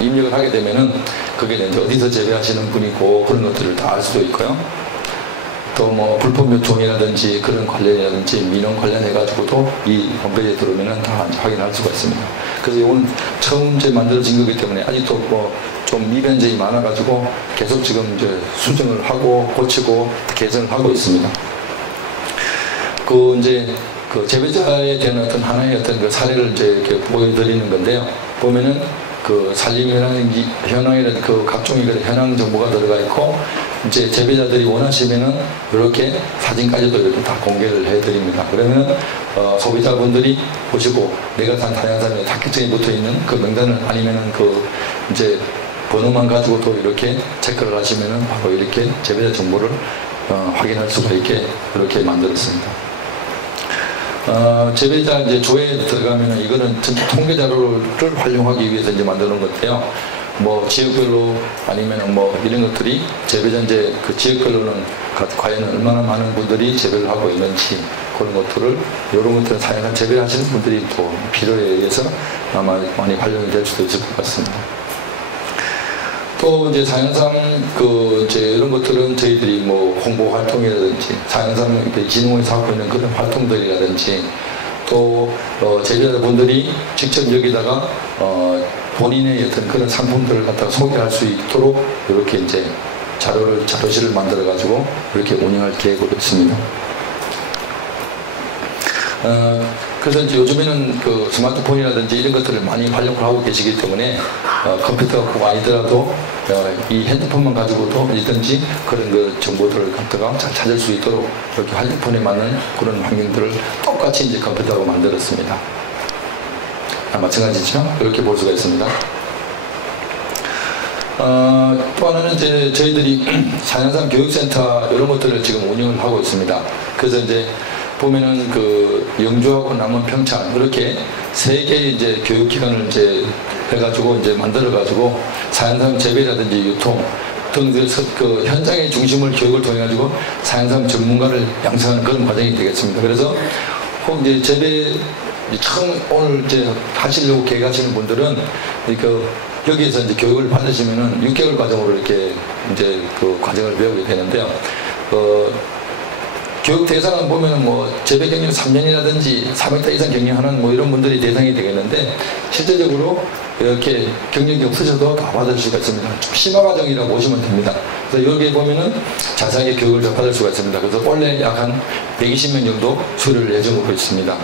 입력을 하게 되면은 그게 이제 어디서 재배하시는 분이고 그런 것들을 다 알 수도 있고요. 또 뭐 불법 요청이라든지 그런 관련이라든지 민원 관련해가지고도 이 홈페이지에 들어오면은 다 확인할 수가 있습니다. 그래서 이건 처음 이제 만들어진 거기 때문에 아직도 뭐 좀 미변적이 많아가지고 계속 지금 이제 수정을 하고 고치고 개선을 하고 있습니다. 그 이제 그 재배자에 대한 어떤 하나의 어떤 그 사례를 이제 이렇게 보여드리는 건데요. 보면은 그 산림 현황이라든 그 각종의 그 현황 정보가 들어가 있고 이제 재배자들이 원하시면은 이렇게 사진까지도 이렇게 다 공개를 해드립니다. 그러면 소비자분들이 보시고 내가 산 다양산에 타겟층이 붙어 있는 그 명단을 아니면은 그 이제 번호만 가지고도 이렇게 체크를 하시면은 바로 이렇게 재배자 정보를 확인할 수가 있게 이렇게 만들었습니다. 재배자 이제 조회에 들어가면은 이거는 전체 통계 자료를 활용하기 위해서 이제 만드는 건데요. 뭐 지역별로 아니면은 뭐 이런 것들이 재배자 이제 그 지역별로는 과연 얼마나 많은 분들이 재배를 하고 있는지 그런 것들을 이런 것들은 사용한 재배를 하시는 분들이 또 필요에 의해서 아마 많이 활용이 될 수도 있을 것 같습니다. 또 이제 사연삼 그 이제 이런 것들은 저희들이 뭐 홍보 활동이라든지 사연삼 이렇게 진흥원에서 하고 있는 그런 활동들이라든지 또 재배자분들이 직접 여기다가 본인의 어떤 그런 상품들을 갖다가 소개할 수 있도록 이렇게 이제 자료실을 만들어 가지고 이렇게 운영할 계획으로 있습니다. 그래서 이제 요즘에는 그 스마트폰이라든지 이런 것들을 많이 활용을 하고 계시기 때문에 컴퓨터가 꼭 아니더라도 이 핸드폰만 가지고도 어디든지 그런 그 정보들을 갖다가 잘 찾을 수 있도록 이렇게 핸드폰에 맞는 그런 환경들을 똑같이 이제 컴퓨터로 만들었습니다. 마찬가지죠. 이렇게 볼 수가 있습니다. 또 하나는 이제 저희들이 사연삼 교육센터 이런 것들을 지금 운영을 하고 있습니다. 그래서 이제 보면은 그 영주하고 남원 평창 이렇게 세 개의 이제 교육기관을 이제 해가지고 이제 만들어가지고 사연삼 재배라든지 유통 등 그 현장의 중심을 교육을 통해 가지고 사연삼 전문가를 양성하는 그런 과정이 되겠습니다. 그래서 혹 이제 재배 처음 오늘 이제 하시려고 계획하시는 분들은 그 여기에서 이제 교육을 받으시면은 6개월 과정으로 이렇게 이제 그 과정을 배우게 되는데요. 교육 대상은 보면은 뭐 재배 경력 3년이라든지 4m 이상 경력하는 뭐 이런 분들이 대상이 되겠는데 실제적으로 이렇게 경력이 없으셔도 다 받을 수가 있습니다. 좀 심화 과정이라고 보시면 됩니다. 그래서 여기에 보면은 자세하게 교육을 좀 받을 수가 있습니다. 그래서 원래 약 한 120명 정도 수료를 예정으로 있습니다.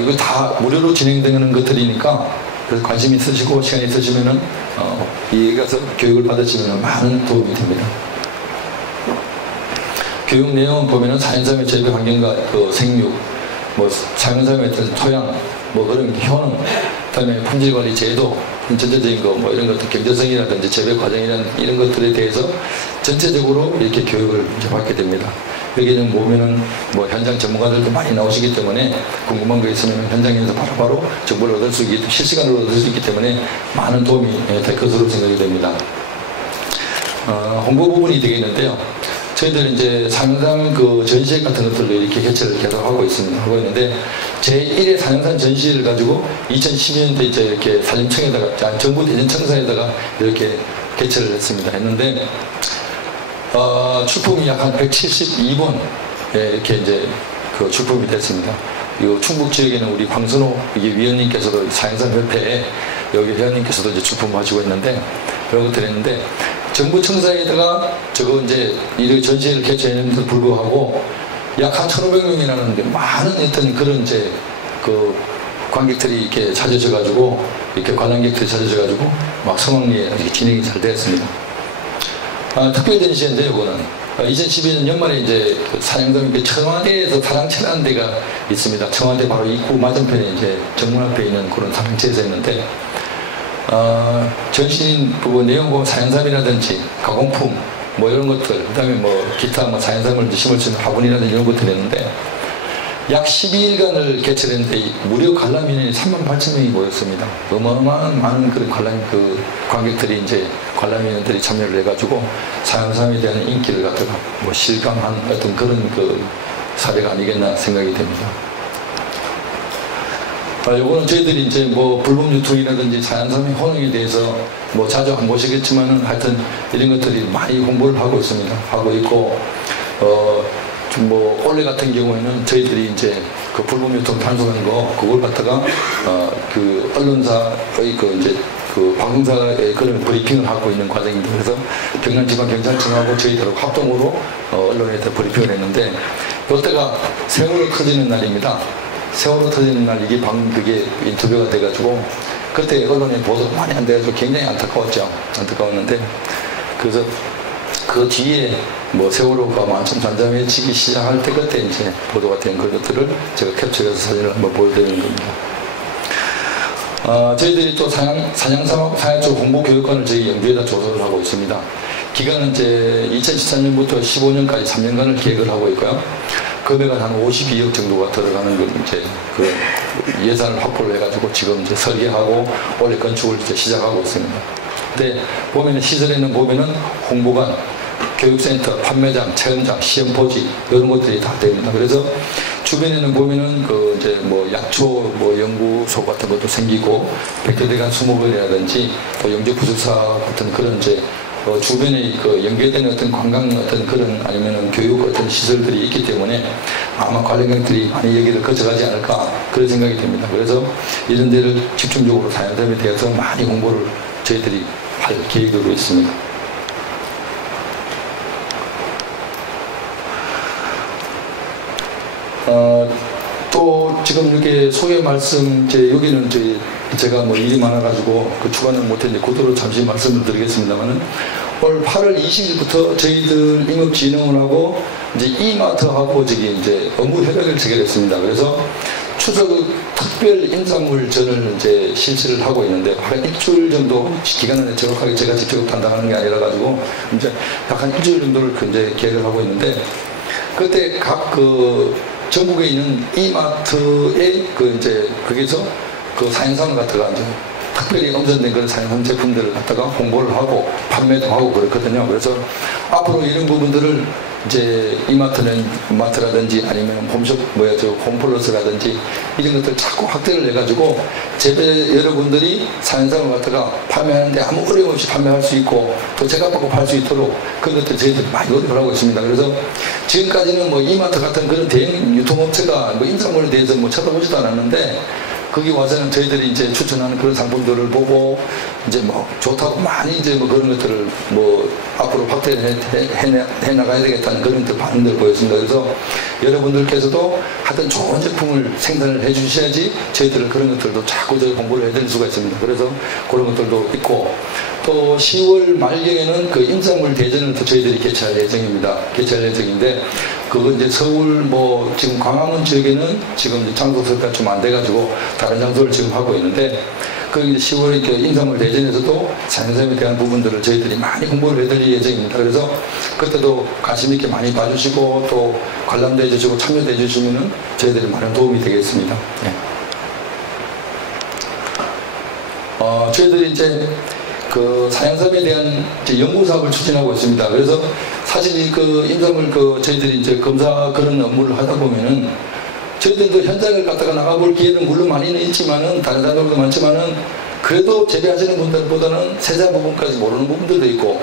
이거 다 무료로 진행되는 것들이니까 그래서 관심 있으시고 시간 있으시면은 여기 가서 교육을 받으시면 많은 도움이 됩니다. 교육 내용은 보면은 사연삼의 재배 환경과 그 생육, 뭐 사연삼의 토양, 뭐 그런 효능, 그다음에 품질 관리 제도, 전체적인 거 뭐 이런 것들 경제성이라든지 재배 과정이라는 이런 것들에 대해서 전체적으로 이렇게 교육을 이제 받게 됩니다. 여기는 보면은 뭐 현장 전문가들도 많이 나오시기 때문에 궁금한 거 있으면 현장에서 바로바로 정보를 얻을 수 있기, 실시간으로 얻을 수 있기 때문에 많은 도움이 될 것으로 생각이 됩니다. 홍보 부분이 되겠는데요. 저희들 이제 사연삼 그 전시회 같은 것들도 이렇게 개최를 계속 하고 있는데 제1회 사연삼 전시회를 가지고 2012년도에 이제 이렇게 산림청에다가 정부 대전청사에다가 이렇게 개최를 했는데 출품이 약 한 172번 이렇게 이제 그 출품이 됐습니다. 이 충북 지역에는 우리 황선호 위원님께서도 사연삼 협회에 여기 회원님께서도 이제 출품하시고 있는데 그런 것들 했는데 정부 청사에다가 저거 이제 이 전시회를 개최했는데도 불구하고 약 한 1,500명이라는 많은 어떤 그런 이제 그 관객들이 이렇게 찾아져가지고 이렇게 관람객들이 찾아져가지고 막 성황리에 진행이 잘 되었습니다. 특별 전시회인데 이거는 2012년 연말에 이제 그 사양동 청와대에서 사랑채라는 데가 있습니다. 청와대 바로 입구 맞은편에 이제 정문 앞에 있는 그런 사랑채에서 했는데 전신 부분 내용 보면 사연삼이라든지 가공품 뭐 이런 것들, 그 다음에 뭐 기타 뭐 자연산물 심을 수 있는 화분이라든지 이런 것들이 있는데 약 12일간을 개최했는데 무료 관람인원이 38,000명이 모였습니다. 어마어마한 많은 그런 관객들이 이제 관람인원들이 참여를 해가지고 사양삼에 대한 인기를 갖다가 뭐 실감한 어떤 그런 그 사례가 아니겠나 생각이 됩니다. 요거는 저희들이 이제 뭐 불법 유통이라든지 자연삼의 혼용에 대해서 뭐 자주 안 보시겠지만은 하여튼 이런 것들이 많이 홍보를 하고 있습니다. 하고 있고, 뭐 올해 같은 경우에는 저희들이 이제 그 불법 유통 단속한 거 그걸 갖다가 그 언론사의 그 이제 그 방송사의 그런 브리핑을 하고 있는 과정입니다. 그래서 경남지방경찰청하고 저희들하고 합동으로 언론에 다 브리핑을 했는데 이때가 세월호 터지는 날입니다. 세월호 터지는 날 이게 방금 그게 인터뷰가 돼가지고 그때 언론에 보도가 많이 안 돼가지고 굉장히 안타까웠죠. 안타까웠는데 그래서 그 뒤에 뭐 세월호가 만천 잔잠해지기 시작할 때 그때 이제 보도가 된 것들을 제가 캡처해서 사진을 한번 보여드리는 겁니다. 저희들이 또 산양삼하고 사양 쪽 홍보 교육관을 저희 영주에다 조성을 하고 있습니다. 기간은 이제 2014년부터 15년까지 3년간을 계획을 하고 있고요. 금액은 한 52억 정도가 들어가는 걸 이제 그 예산을 확보를 해가지고 지금 이제 설계하고 올해 건축을 이제 시작하고 있습니다. 근데 보면은 시설에는 보면은 홍보관, 교육센터, 판매장, 체험장, 시험포지 이런 것들이 다 됩니다. 그래서 주변에는 보면은 그 이제 뭐 약초 뭐 연구소 같은 것도 생기고 백두대간 수목원이라든지 또 영재부술사 같은 그런 이제 주변에 그 연계되는 어떤 관광 어떤 그런 아니면은 교육 어떤 시설들이 있기 때문에 아마 관광객들이 많이 여기를 거쳐가지 않을까 그런 생각이 듭니다. 그래서 이런 데를 집중적으로 자연섬에 대해서 많이 홍보를 저희들이 할 계획으로 있습니다. 또 지금 이렇게 소개 말씀 여기는 제가 뭐 일이 많아가지고 그 주관을 못했는데 그대로 잠시 말씀을 드리겠습니다만은 올 8월 20일부터 저희들 임업진흥원하고 이제 이마트하고 이제 업무 협약을 체결했습니다. 그래서 추석 특별 인사물전을 이제 실시를 하고 있는데 한 일주일 정도 기간은 정확하게 제가 직접 담당하는 게 아니라 가지고 이제 약 한 일주일 정도를 이제 계획을 하고 있는데 그때 각 전국에 있는 이마트에 이제 거기서 그 사행삼을 갖다가 이제 특별히 엄선된 그런 사행삼 제품들을 갖다가 홍보를 하고 판매도 하고 그렇거든요. 그래서 앞으로 이런 부분들을 이제 이마트라든지 아니면 홈숍 홈플러스라든지 이런 것들 자꾸 확대를 해가지고 재배 여러분들이 사행삼을 갖다가 판매하는데 아무 어려움 없이 판매할 수 있고 또 제값 받고 팔 수 있도록 그런 것들 저희들이 많이 노력을 하고 있습니다. 그래서 지금까지는 뭐 이마트 같은 그런 대형 유통업체가 뭐 인사물에 대해서 뭐 쳐다보지도 않았는데 거기 와서는 저희들이 이제 추천하는 그런 상품들을 보고 이제 뭐 좋다고 많이 이제 뭐 그런 것들을 뭐 앞으로 확대해 나가야 되겠다는 그런 반응들을 보였습니다. 그래서 여러분들께서도 하여튼 좋은 제품을 생산을 해 주셔야지 저희들은 그런 것들도 자꾸 홍보를 해드릴 수가 있습니다. 그래서 그런 것들도 있고 또 10월 말경에는 그 인사물 대전을 또 저희들이 개최할 예정입니다. 개최할 예정인데 그거 이제 서울 뭐 지금 광화문 지역에는 지금 장소 설치가 좀 안 돼가지고 다른 장소를 지금 하고 있는데 그 이제 10월 이렇게 인사물 대전에서도 자연섬에 대한 부분들을 저희들이 많이 홍보를 해드릴 예정입니다. 그래서 그때도 관심 있게 많이 봐주시고 또 관람도 해주시고 참여도 해주시면은 저희들이 많은 도움이 되겠습니다. 네. 저희들이 이제 그 사양섬에 대한 이제 연구 사업을 추진하고 있습니다. 그래서 사실 그 인사물 저희들이 이제 검사 그런 업무를 하다 보면은 저희들도 현장을 갔다가 나가볼 기회는 물론 많이는 있지만은 다른 사람들도 많지만은 그래도 재배하시는 분들보다는 세세한 부분까지 모르는 부분들도 있고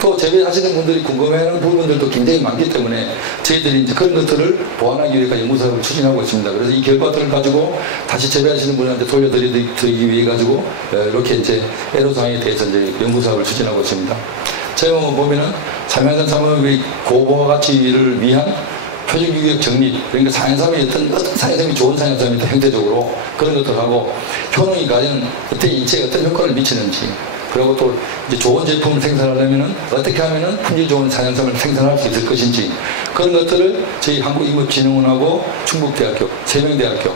또 재배하시는 분들이 궁금해하는 부분들도 굉장히 많기 때문에 저희들이 이제 그런 것들을 보완하기 위해 연구사업을 추진하고 있습니다. 그래서 이 결과들을 가지고 다시 재배하시는 분한테 돌려드리기 위해 가지고 이렇게 이제 애로사항에 대해서 이제 연구사업을 추진하고 있습니다. 제가 보면은 삼양산 삼업의 고도화 가치를 위한 표준규격 정립, 그러니까 사행삼이 어떤 사행삼이 좋은 사행삼이 형태적으로 그런 것들 하고 효능이 과연 어떤 인체에 어떤 효과를 미치는지 그리고 또 이제 좋은 제품을 생산하려면은 어떻게 하면은 품질 좋은 사행삼을 생산할 수 있을 것인지 그런 것들을 저희 한국임업진흥원하고 충북대학교, 세명대학교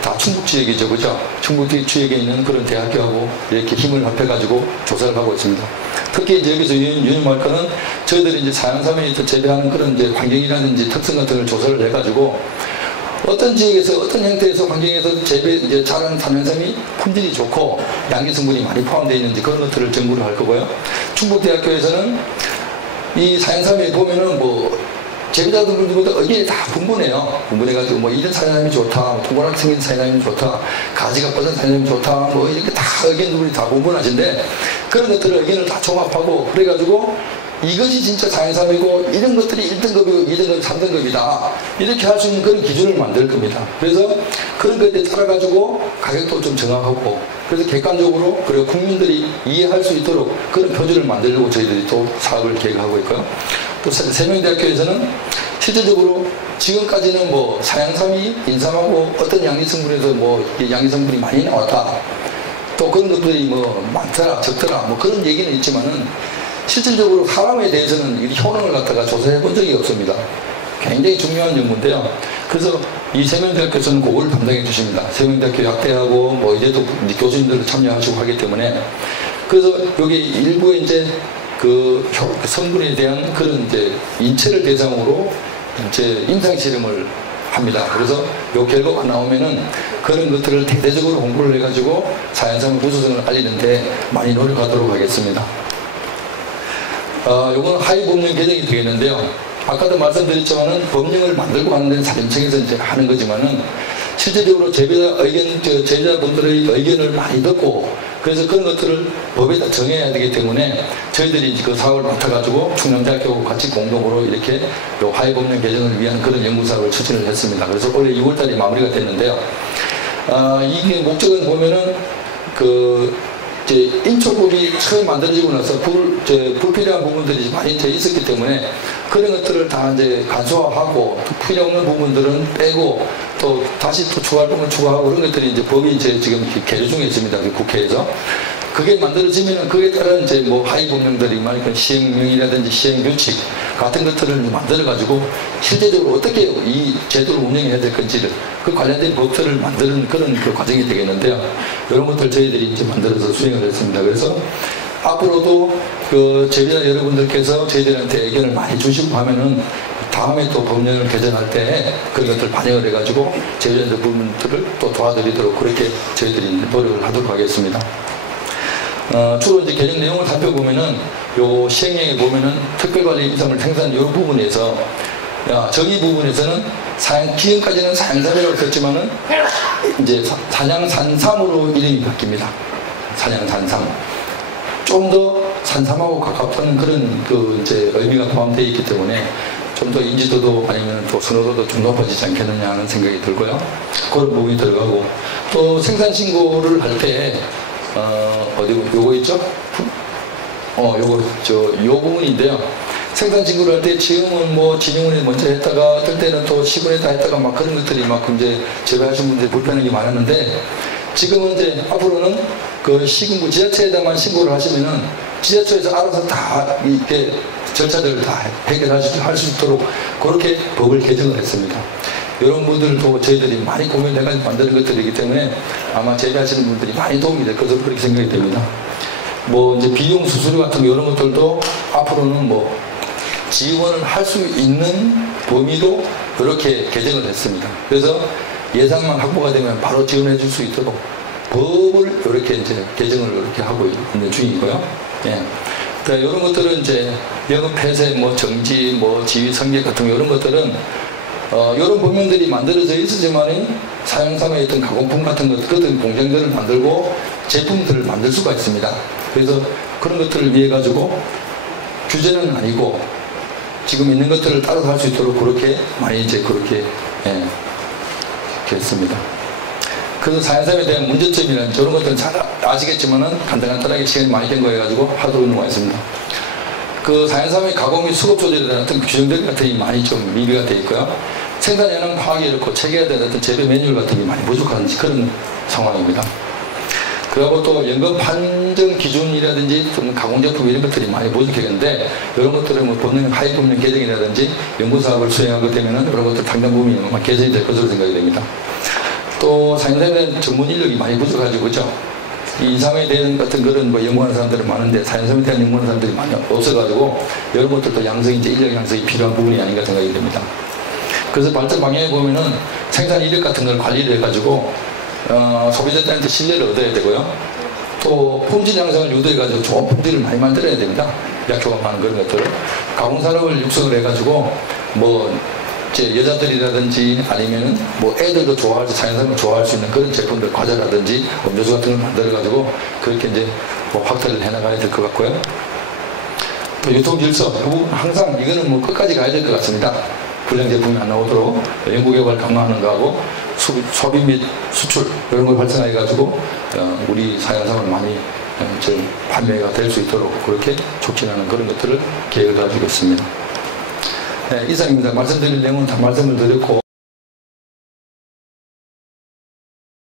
다 충북 지역이죠, 그죠? 충북 지역에 있는 그런 대학교하고 이렇게 힘을 합해가지고 조사를 하고 있습니다. 특히 이제 여기서 유념할 거는 저희들이 이제 사양삼에 재배하는 그런 이제 환경이라든지 특성 같은 걸 조사를 해가지고 어떤 지역에서 어떤 형태에서 환경에서 이제 자라는 사양삼이 품질이 좋고 양기 성분이 많이 포함되어 있는지 그런 것들을 연구를 할 거고요. 충북대학교에서는 이 사양삼에 보면은 재배자들보다 의견이 다 분분해요. 분분해가지고 이런 사양삼이 좋다, 동그랗게 생긴 사양삼이 좋다, 가지가 뻗은 사양삼이 좋다, 이렇게 다 의견들이 다 분분하신데 그런 것들을 의견을 다 종합하고 그래가지고 이것이 진짜 사양삼이고 이런 것들이 1등급이고 2등급, 3등급이다 이렇게 할 수 있는 그런 기준을 만들 겁니다. 그래서 그런 것에 따라가지고 가격도 좀 정확하고 그래서 객관적으로 그리고 국민들이 이해할 수 있도록 그런 표준을 만들려고 저희들이 또 사업을 계획하고 있고요. 또 세명대학교에서는 실질적으로 지금까지는 사양삼이 인삼하고 어떤 양리성분에서 양리성분이 많이 나왔다 또 그런 것들이 많더라 적더라 그런 얘기는 있지만은 실질적으로 사람에 대해서는 이 효능을 갖다가 조사해 본 적이 없습니다. 굉장히 중요한 연구인데요. 그래서 이 세명대학교에서는 그걸 담당해 주십니다. 세명대학교 약대하고 이제도 교수님들도 참여하시고 하기 때문에 그래서 여기 일부에 이제 그 성분에 대한 그런 이제 인체를 대상으로 이제 임상 실험을 합니다. 그래서 요 결과가 나오면은 그런 것들을 대대적으로 공부를 해가지고 사양삼의 우수성을 알리는데 많이 노력하도록 하겠습니다. 요건 하위 법령 개정이 되겠는데요. 아까도 말씀드렸지만은 법령을 만들고 하는 데는 사정청에서 이제 하는 거지만은 실제적으로 제배자분들의 의견을 많이 듣고 그래서 그런 것들을 법에다 정해야 되기 때문에 저희들이 그 사업을 맡아가지고 충남대학교하고 같이 공동으로 이렇게 요 하위법령 개정을 위한 그런 연구사업을 추진을 했습니다. 그래서 올해 6월달에 마무리가 됐는데요. 이게 목적은 보면은 이제 인초법이 처음 만들어지고 나서 불필요한 부분들이 많이 있었기 때문에 그런 것들을 다 이제 간소화하고 필요 없는 부분들은 빼고 또 다시 또 추가할 부분 추가하고 그런 것들이 이제 법이 이제 지금 계류 중에 있습니다. 국회에서. 그게 만들어지면은 그에 따른 이제 하위 법령들이 시행령이라든지 시행규칙 같은 것들을 만들어가지고 실제적으로 어떻게 이 제도를 운영해야 될 건지를 그 관련된 법들을 만드는 그런 그 과정이 되겠는데요. 이런 것들 저희들이 이제 만들어서 수행을 했습니다. 그래서 앞으로도 그 제비자 여러분들께서 저희들한테 의견을 많이 주시고 하면은 다음에 또 법령을 개정할 때 그런 것들 반영을 해가지고 제비자 부분들을 또 도와드리도록 그렇게 저희들이 노력을 하도록 하겠습니다. 주로 이제 개정 내용을 살펴보면은 요 시행령에 보면은 특별관리 임상물 생산 요 부분에서 저기 부분에서는 지금까지는 사양삼이라고 썼지만은 이제 산양산삼으로 이름이 바뀝니다. 산양산삼. 좀 더 산삼하고 가깝다는 그런 이제 의미가 포함되어 있기 때문에 좀 더 인지도도 아니면 또 선호도도 좀 높아지지 않겠느냐 하는 생각이 들고요. 그런 부분이 들어가고 또 생산 신고를 할 때 요거 있죠? 요 부분인데요. 생산 신고를 할 때 지금은 진흥원에 먼저 했다가 어떨 때는 또 시군에다 했다가 그런 것들이 이제 재배하신 분들이 불편한 게 많았는데 지금은 이제 앞으로는 그 시군구 지자체에다만 신고를 하시면은 지자체에서 알아서 다 이렇게 절차들을 다 해결할 수 있도록 그렇게 법을 개정을 했습니다. 이런 분들도 저희들이 많이 고민해가지고 만드는 것들이기 때문에 아마 재배하시는 분들이 많이 도움이 될 것으로 그렇게 생각이 됩니다. 이제 비용 수수료 같은 이런 것들도 앞으로는 지원을 할 수 있는 범위도 이렇게 개정을 했습니다. 그래서 예산만 확보가 되면 바로 지원해 줄 수 있도록 법을 이렇게 이제 개정을 이렇게 하고 있는 중이고요. 예. 그러니까 이런 것들은 이제 영업 폐쇄, 정지, 지위 성격 같은 이런 것들은 이런 법령들이 만들어져 있었지만 사양삼의 어떤 가공품 같은 그런 공장들을 만들고 제품들을 만들 수가 있습니다. 그래서 그런 것들을 위해 가지고 규제는 아니고 지금 있는 것들을 따라서 할 수 있도록 그렇게 많이 이제 그렇게 했습니다. 그래서 사양삼에 대한 문제점이나 저런 것들은 잘 아시겠지만은 간단하게 시간이 많이 된 거여 가지고 하도록 넘어가 있습니다. 그 사양삼의 가공 및 수급 조절에 대한 어떤 규정들 같은 게 많이 좀 미비가 되어 있고요. 생산 현황 파악이 이렇고 체계에 대한 어떤 재배 매뉴얼 같은 게 많이 부족한 그런 상황입니다. 그리고 또 연금 판정 기준이라든지 좀 가공제품 이런 것들이 많이 부족했는데 이런 것들은 법령 하위 법령 개정이라든지 연구사업을 수행하게 되면은 이런 것들 상당 부분이 개선이 될 것으로 생각이 됩니다. 또 사연삼에는 전문 인력이 많이 부족하죠. 그죠? 이 이상에 대한 같은 그런 뭐 연구하는 사람들은 많은데 사연삼에 대한 연구하는 사람들이 많이 없어가지고 이런 것들도 양성이 이제 인력 양성이 필요한 부분이 아닌가 생각이 됩니다. 그래서 발전 방향에 보면은 생산 인력 같은 걸 관리를 해가지고 소비자들한테 신뢰를 얻어야 되고요. 또 품질 양성을 유도해가지고 좋은 품질을 많이 만들어야 됩니다. 약효감하는 그런 것들을 가공산업을 육성을 해가지고 뭐 이제 여자들이라든지 아니면은 뭐 애들도 좋아할 수 사연산을 좋아할 수 있는 그런 제품들 과자라든지 음료수 같은 걸 만들어가지고 그렇게 이제 뭐 확대를 해나가야 될 것 같고요. 유통 질서 항상 이거는 뭐 끝까지 가야 될 것 같습니다. 불량 제품이 안 나오도록 연구개발 강화하는 거하고 소비 및 수출 이런 걸 활성화해가지고 우리 사연상을 많이 판매가 될 수 있도록 그렇게 촉진하는 그런 것들을 계획을 가지고 있습니다. 네, 이상입니다. 말씀드릴 내용은 다 말씀을 드렸고